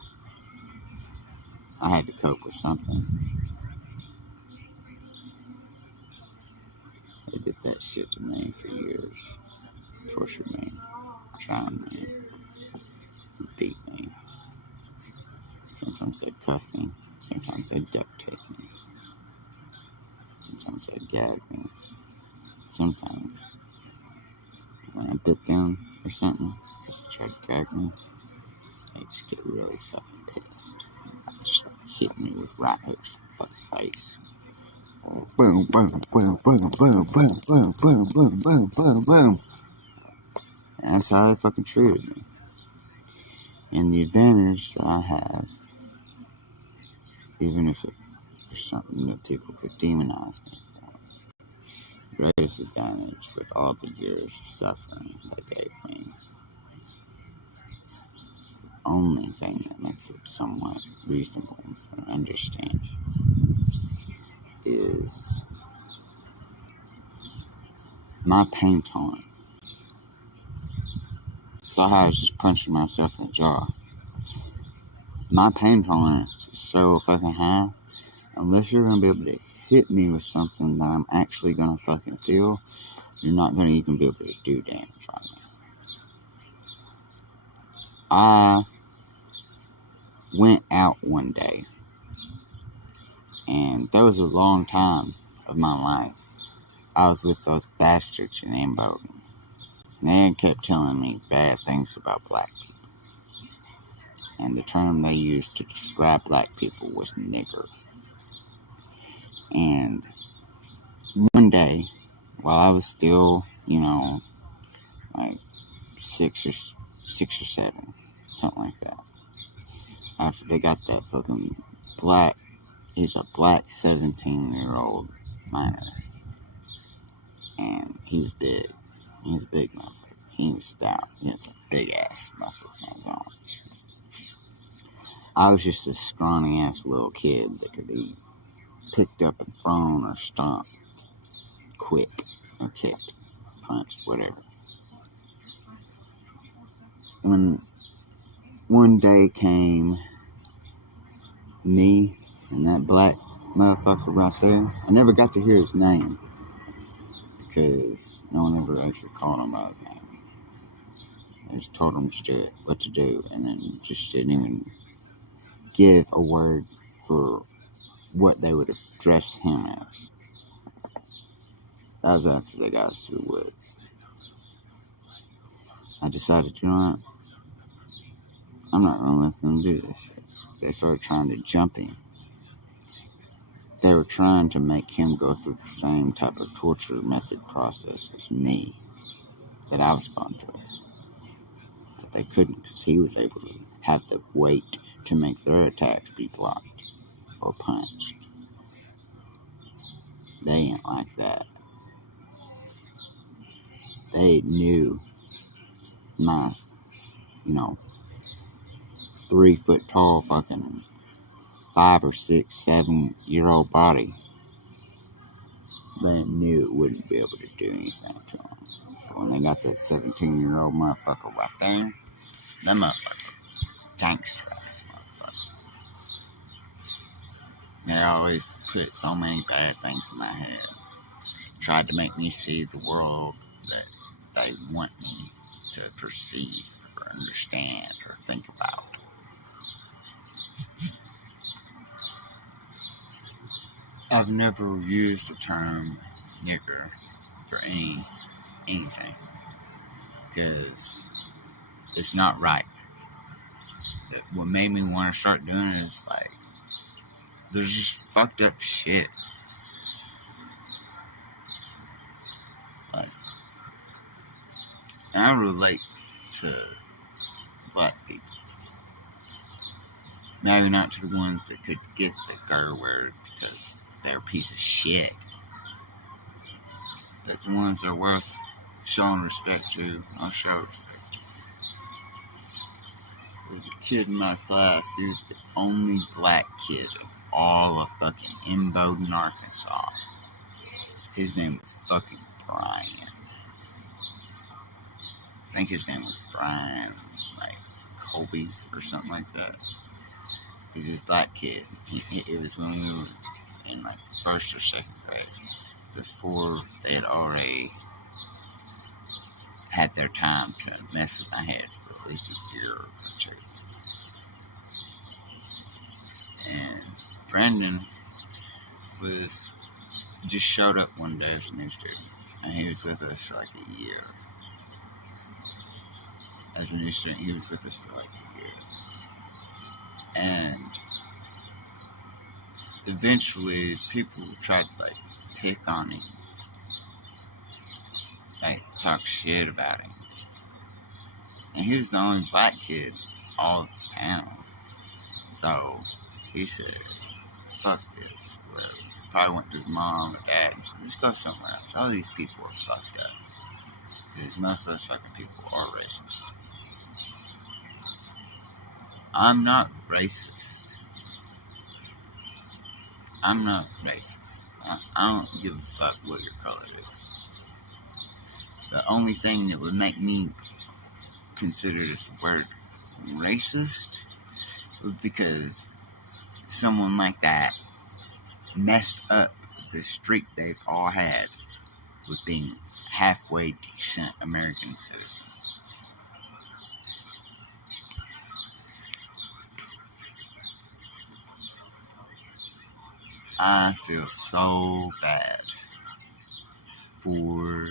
I had to cope with something. They did that shit to me for years. Tortured me, tried me, beat me. Sometimes they cuff me, sometimes they duct tape me, sometimes they gag me. Sometimes when I bit them or something, because they tried to gag me, they just get really fucking pissed. Just hit me with right hooks to the fucking face. Boom, boom, boom, boom, boom, boom, boom, boom, boom, boom, boom, boom. And that's how they fucking treated me. And the advantage that I have, even if it was something that people could demonize me for, the greatest advantage with all the years of suffering they gave me, the only thing that makes it somewhat reasonable and understanding is my pain tolerance. So how I was just punching myself in the jaw. My pain tolerance is so fucking high, unless you're going to be able to hit me with something that I'm actually going to fucking feel, you're not going to even be able to do damage on me. I went out one day, and there was a long time of my life I was with those bastards in Amboden. They kept telling me bad things about black people. And the term they used to describe black people was nigger. And one day, while I was still, like 6 or 7, something like that, after they got that fucking black, he's a black 17-year-old minor. And he was big. He was a big motherfucker. He was stout. He had some big ass muscles on his arms. I was just a scrawny ass little kid that could be picked up and thrown or stomped quick or kicked, punched, whatever. When one day came, me and that black motherfucker right there, I never got to hear his name because no one ever actually called him by his name. I just told him to do it, what to do, and then just didn't even give a word for what they would address him as. That was after they got us to the woods. I decided, you know what? I'm not gonna let them do this shit. They started trying to jump him. They were trying to make him go through the same type of torture method process as me that I was going through. But they couldn't because he was able to have the weight to make their attacks be blocked or punched. They ain't like that. They knew my, 3 foot tall fucking 5 or 6, 7-year-old body. They knew it wouldn't be able to do anything to them. But when they got that 17-year-old motherfucker right there, that motherfucker gangster ass motherfucker. They always put so many bad things in my head. Tried to make me see the world that they want me to perceive or understand or think about. I've never used the term nigger for anything because it's not right. What made me want to start doing it is like, there's just fucked up shit. Like, I relate to black people. Maybe not to the ones that could get the gutter word because they're a piece of shit. But the ones that are worth showing respect to, I'll show respect. There was a kid in my class, he was the only black kid of all of fucking Imboden, Arkansas. His name was fucking Brian. I think his name was Brian, like Colby or something like that. He was this black kid. It was when we were in like 1st or 2nd grade, before they had already had their time to mess with my head for at least a year or 2. And Brandon just showed up one day as a new student, and he was with us for like a year. As a new student, he was with us for like a year. And eventually, people tried to like pick on him, like talk shit about him. And he was the only black kid all of the town. So he said, fuck this. Whatever. Probably went to his mom or dad and said, let's go somewhere else. All these people are fucked up. Because most of those fucking people are racist. I'm not racist. I'm not racist. I don't give a fuck what your color is. The only thing that would make me consider this word racist was because someone like that messed up the streak they've all had with being halfway decent American citizens. I feel so bad for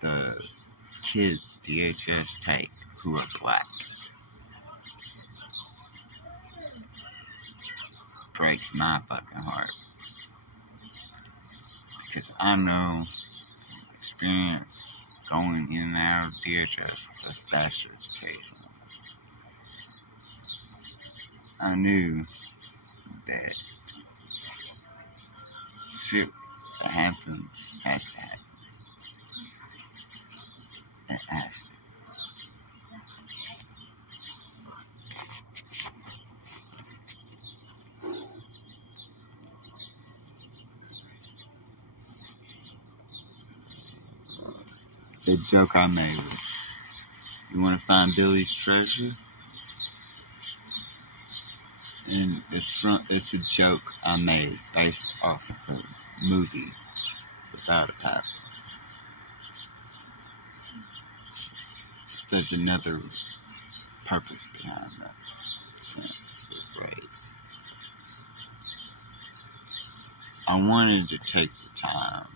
the kids DHS take who are black. Breaks my fucking heart. Because I know experience going in and out of DHS with those bastards occasionally. I knew that shit that happens has to happen. It has to. The joke I made was, you want to find Billy's treasure? And it's a joke I made based off the movie Without a Paddle. There's another purpose behind that sentence or phrase. I wanted to take the time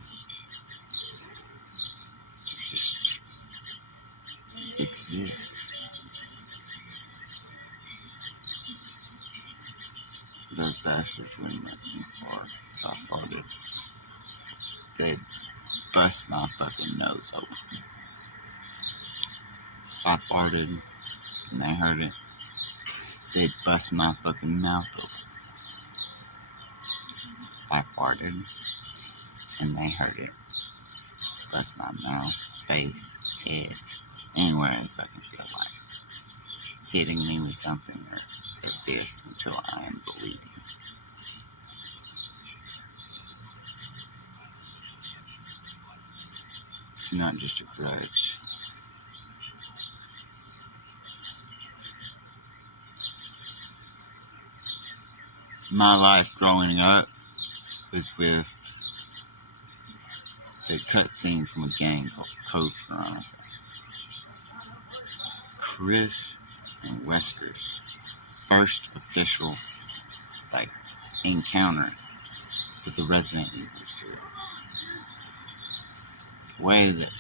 to just exist. Those bastards wouldn't let me fart. If I farted, they'd bust my fucking nose open. If I farted and they heard it, they'd bust my fucking mouth open. If I farted and they heard it, bust my mouth, face, head, anywhere I fucking feel like. Hitting me with something or their fist until I am bleeding. It's not just a grudge. My life growing up was with the cutscene from a game called Code Veronica. Chris and Wesker's first official encounter with the Resident Evil series. The way that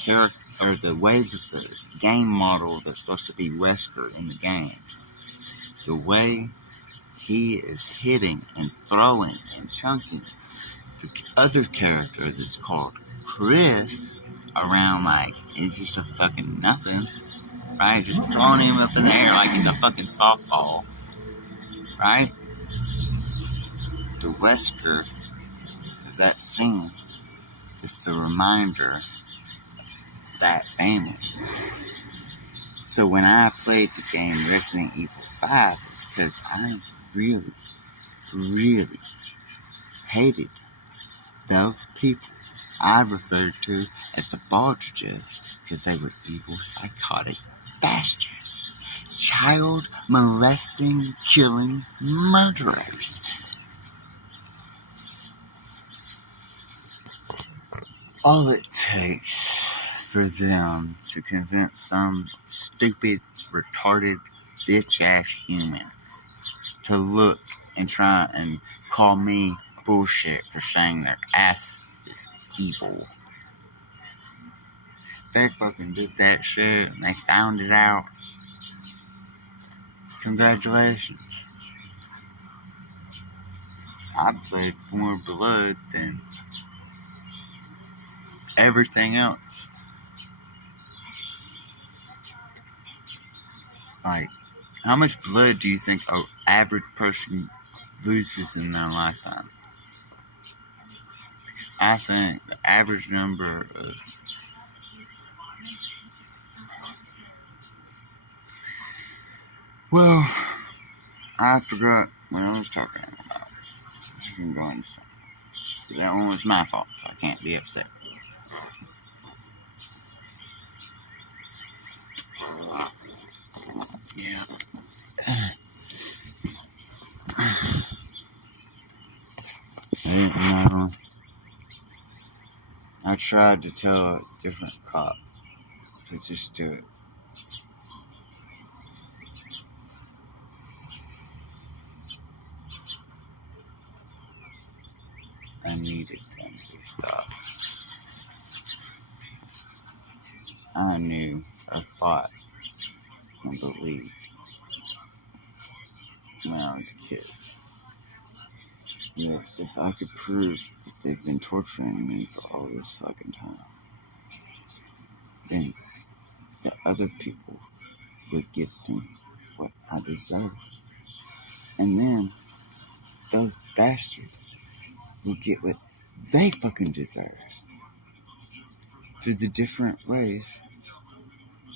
the game model that's supposed to be Wesker in the game, the way he is hitting and throwing and chunking the other character that's called Chris around like it's just a fucking nothing, right? Just throwing him up in the air like he's a fucking softball, right? The Wesker of that scene is the reminder of that family. So when I played the game Resident Evil 5, it's because I really, really hated those people I referred to as the Baldridges because they were evil, psychotic bastards. Child molesting, killing murderers. All it takes for them to convince some stupid, retarded, bitch-ass human to look and try and call me bullshit for saying their ass is evil. They fucking did that shit and they found it out. Congratulations. I played more blood than everything else. Like, how much blood do you think an average person loses in their lifetime? I think the average number of I forgot what I was talking about. I can go into something. That one was my fault, so I can't be upset. Yeah. I tried to tell a different cop to just do it. I needed them to stop. I knew, I thought, and believed when I was a kid that if I could prove that they've been torturing me for all this fucking time, then the other people would give me what I deserve. And then those bastards will get what they fucking deserve. Through the different ways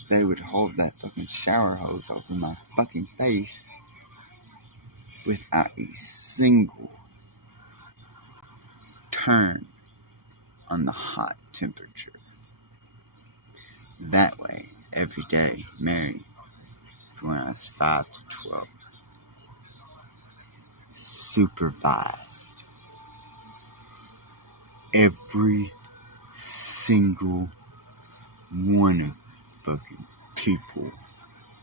they would hold that fucking shower hose over my fucking face without a single turn on the hot temperature. That way, every day, Mary, from when I was 5 to 12, supervised every single one of fucking people,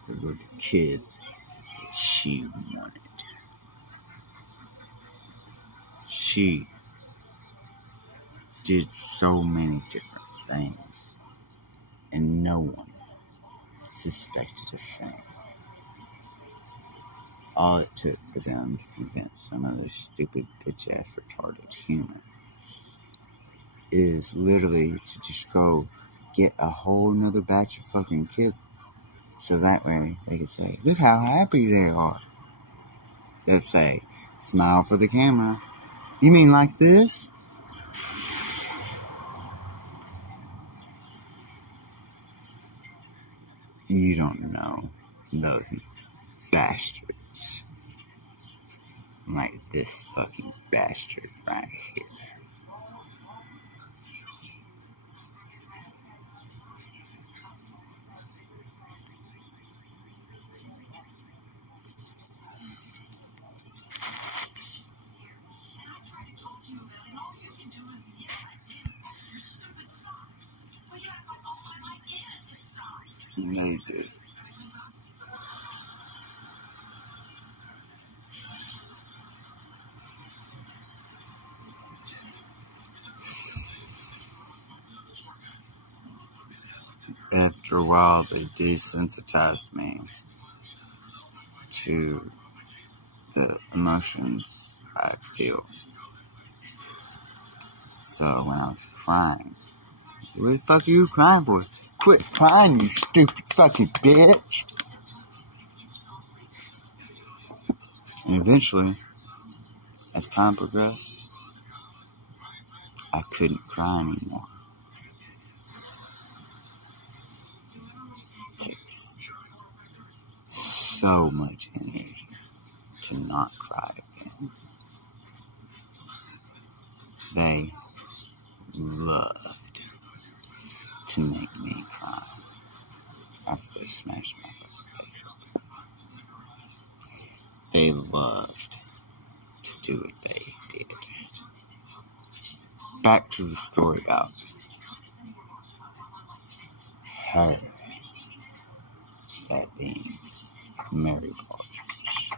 the little kids that she wanted. She did so many different things, and no one suspected a thing. All it took for them to convince some of this stupid, bitch-ass, retarded human is literally to just go get a whole nother batch of fucking kids, so that way they could say, look how happy they are. They'll say, smile for the camera. You mean like this? You don't know those bastards like this fucking bastard right here. They did. After a while, they desensitized me to the emotions I feel. So when I was crying, I said, what the fuck are you crying for? Quit crying, you stupid fucking bitch. And eventually, as time progressed, I couldn't cry anymore. It takes so much energy to not cry again. They loved to make me cry after they smashed my fucking face up. They loved to do what they did. Back to the story about her, that being Mary Baldridge.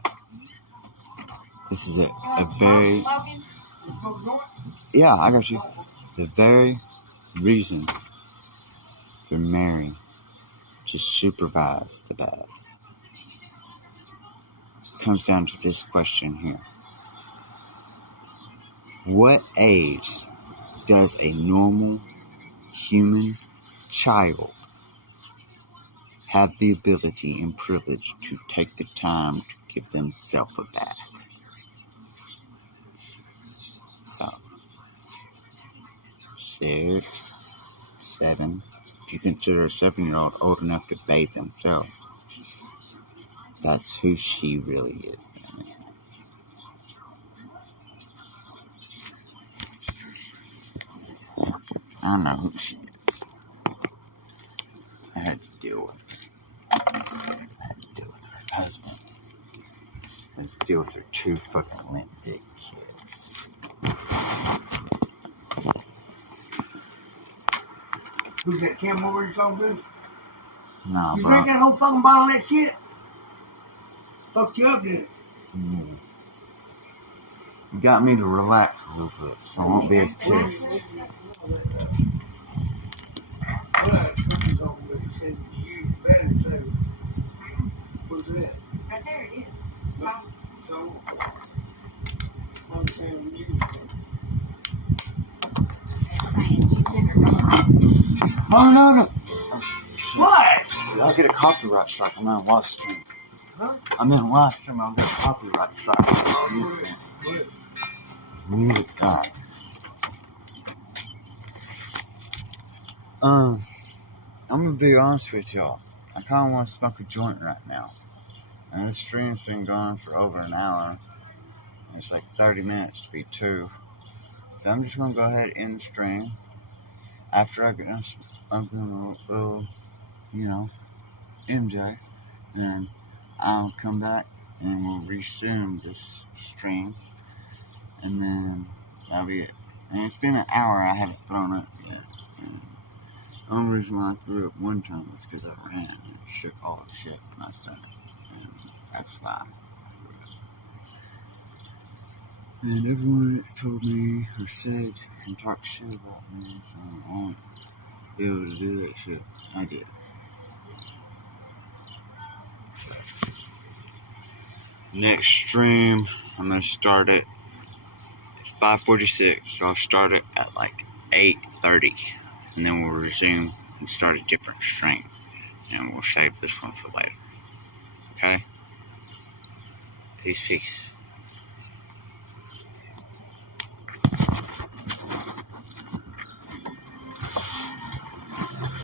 This is a very, yeah, I got you. The very reason for Mary to supervise the baths comes down to this question here. What age does a normal human child have the ability and privilege to take the time to give themselves a bath? So, 6, 7, if you consider a 7-year-old old enough to bathe themselves, that's who she really is then, isn't it? I don't know who she is. I had to deal with her husband. I had to deal with her 2 fucking limp dick kids. Who's that Kim over you talking to? Nah, you bro. drink that whole fucking bottle of that shit? Fucked you up, dude. You got me to relax a little bit, so I won't be as pissed. Right there it is. Oh, no. What? I'll get a copyright strike on my live stream. I'm in a live stream. I'll get copyright strike. Music guy. I'm gonna be honest with y'all. I kind of want to smoke a joint right now. And this stream's been going for over an hour. It's like 30 minutes to be 2. So I'm just gonna go ahead and end the stream. After I get done smoking a little, MJ, and I'll come back and we'll resume this stream. And then that'll be it. And it's been an hour, I haven't thrown up yet. And the only reason why I threw up one time was because I ran and shook all the shit in my stomach. And that's why I threw up. And everyone that's told me or said and talked shit about me, so I won't be able to do that shit. I did. So, next stream, I'm going to start it. It's 5:46, so I'll start it at like 8:30. And then we'll resume and start a different stream. And we'll save this one for later. Okay? Peace, peace.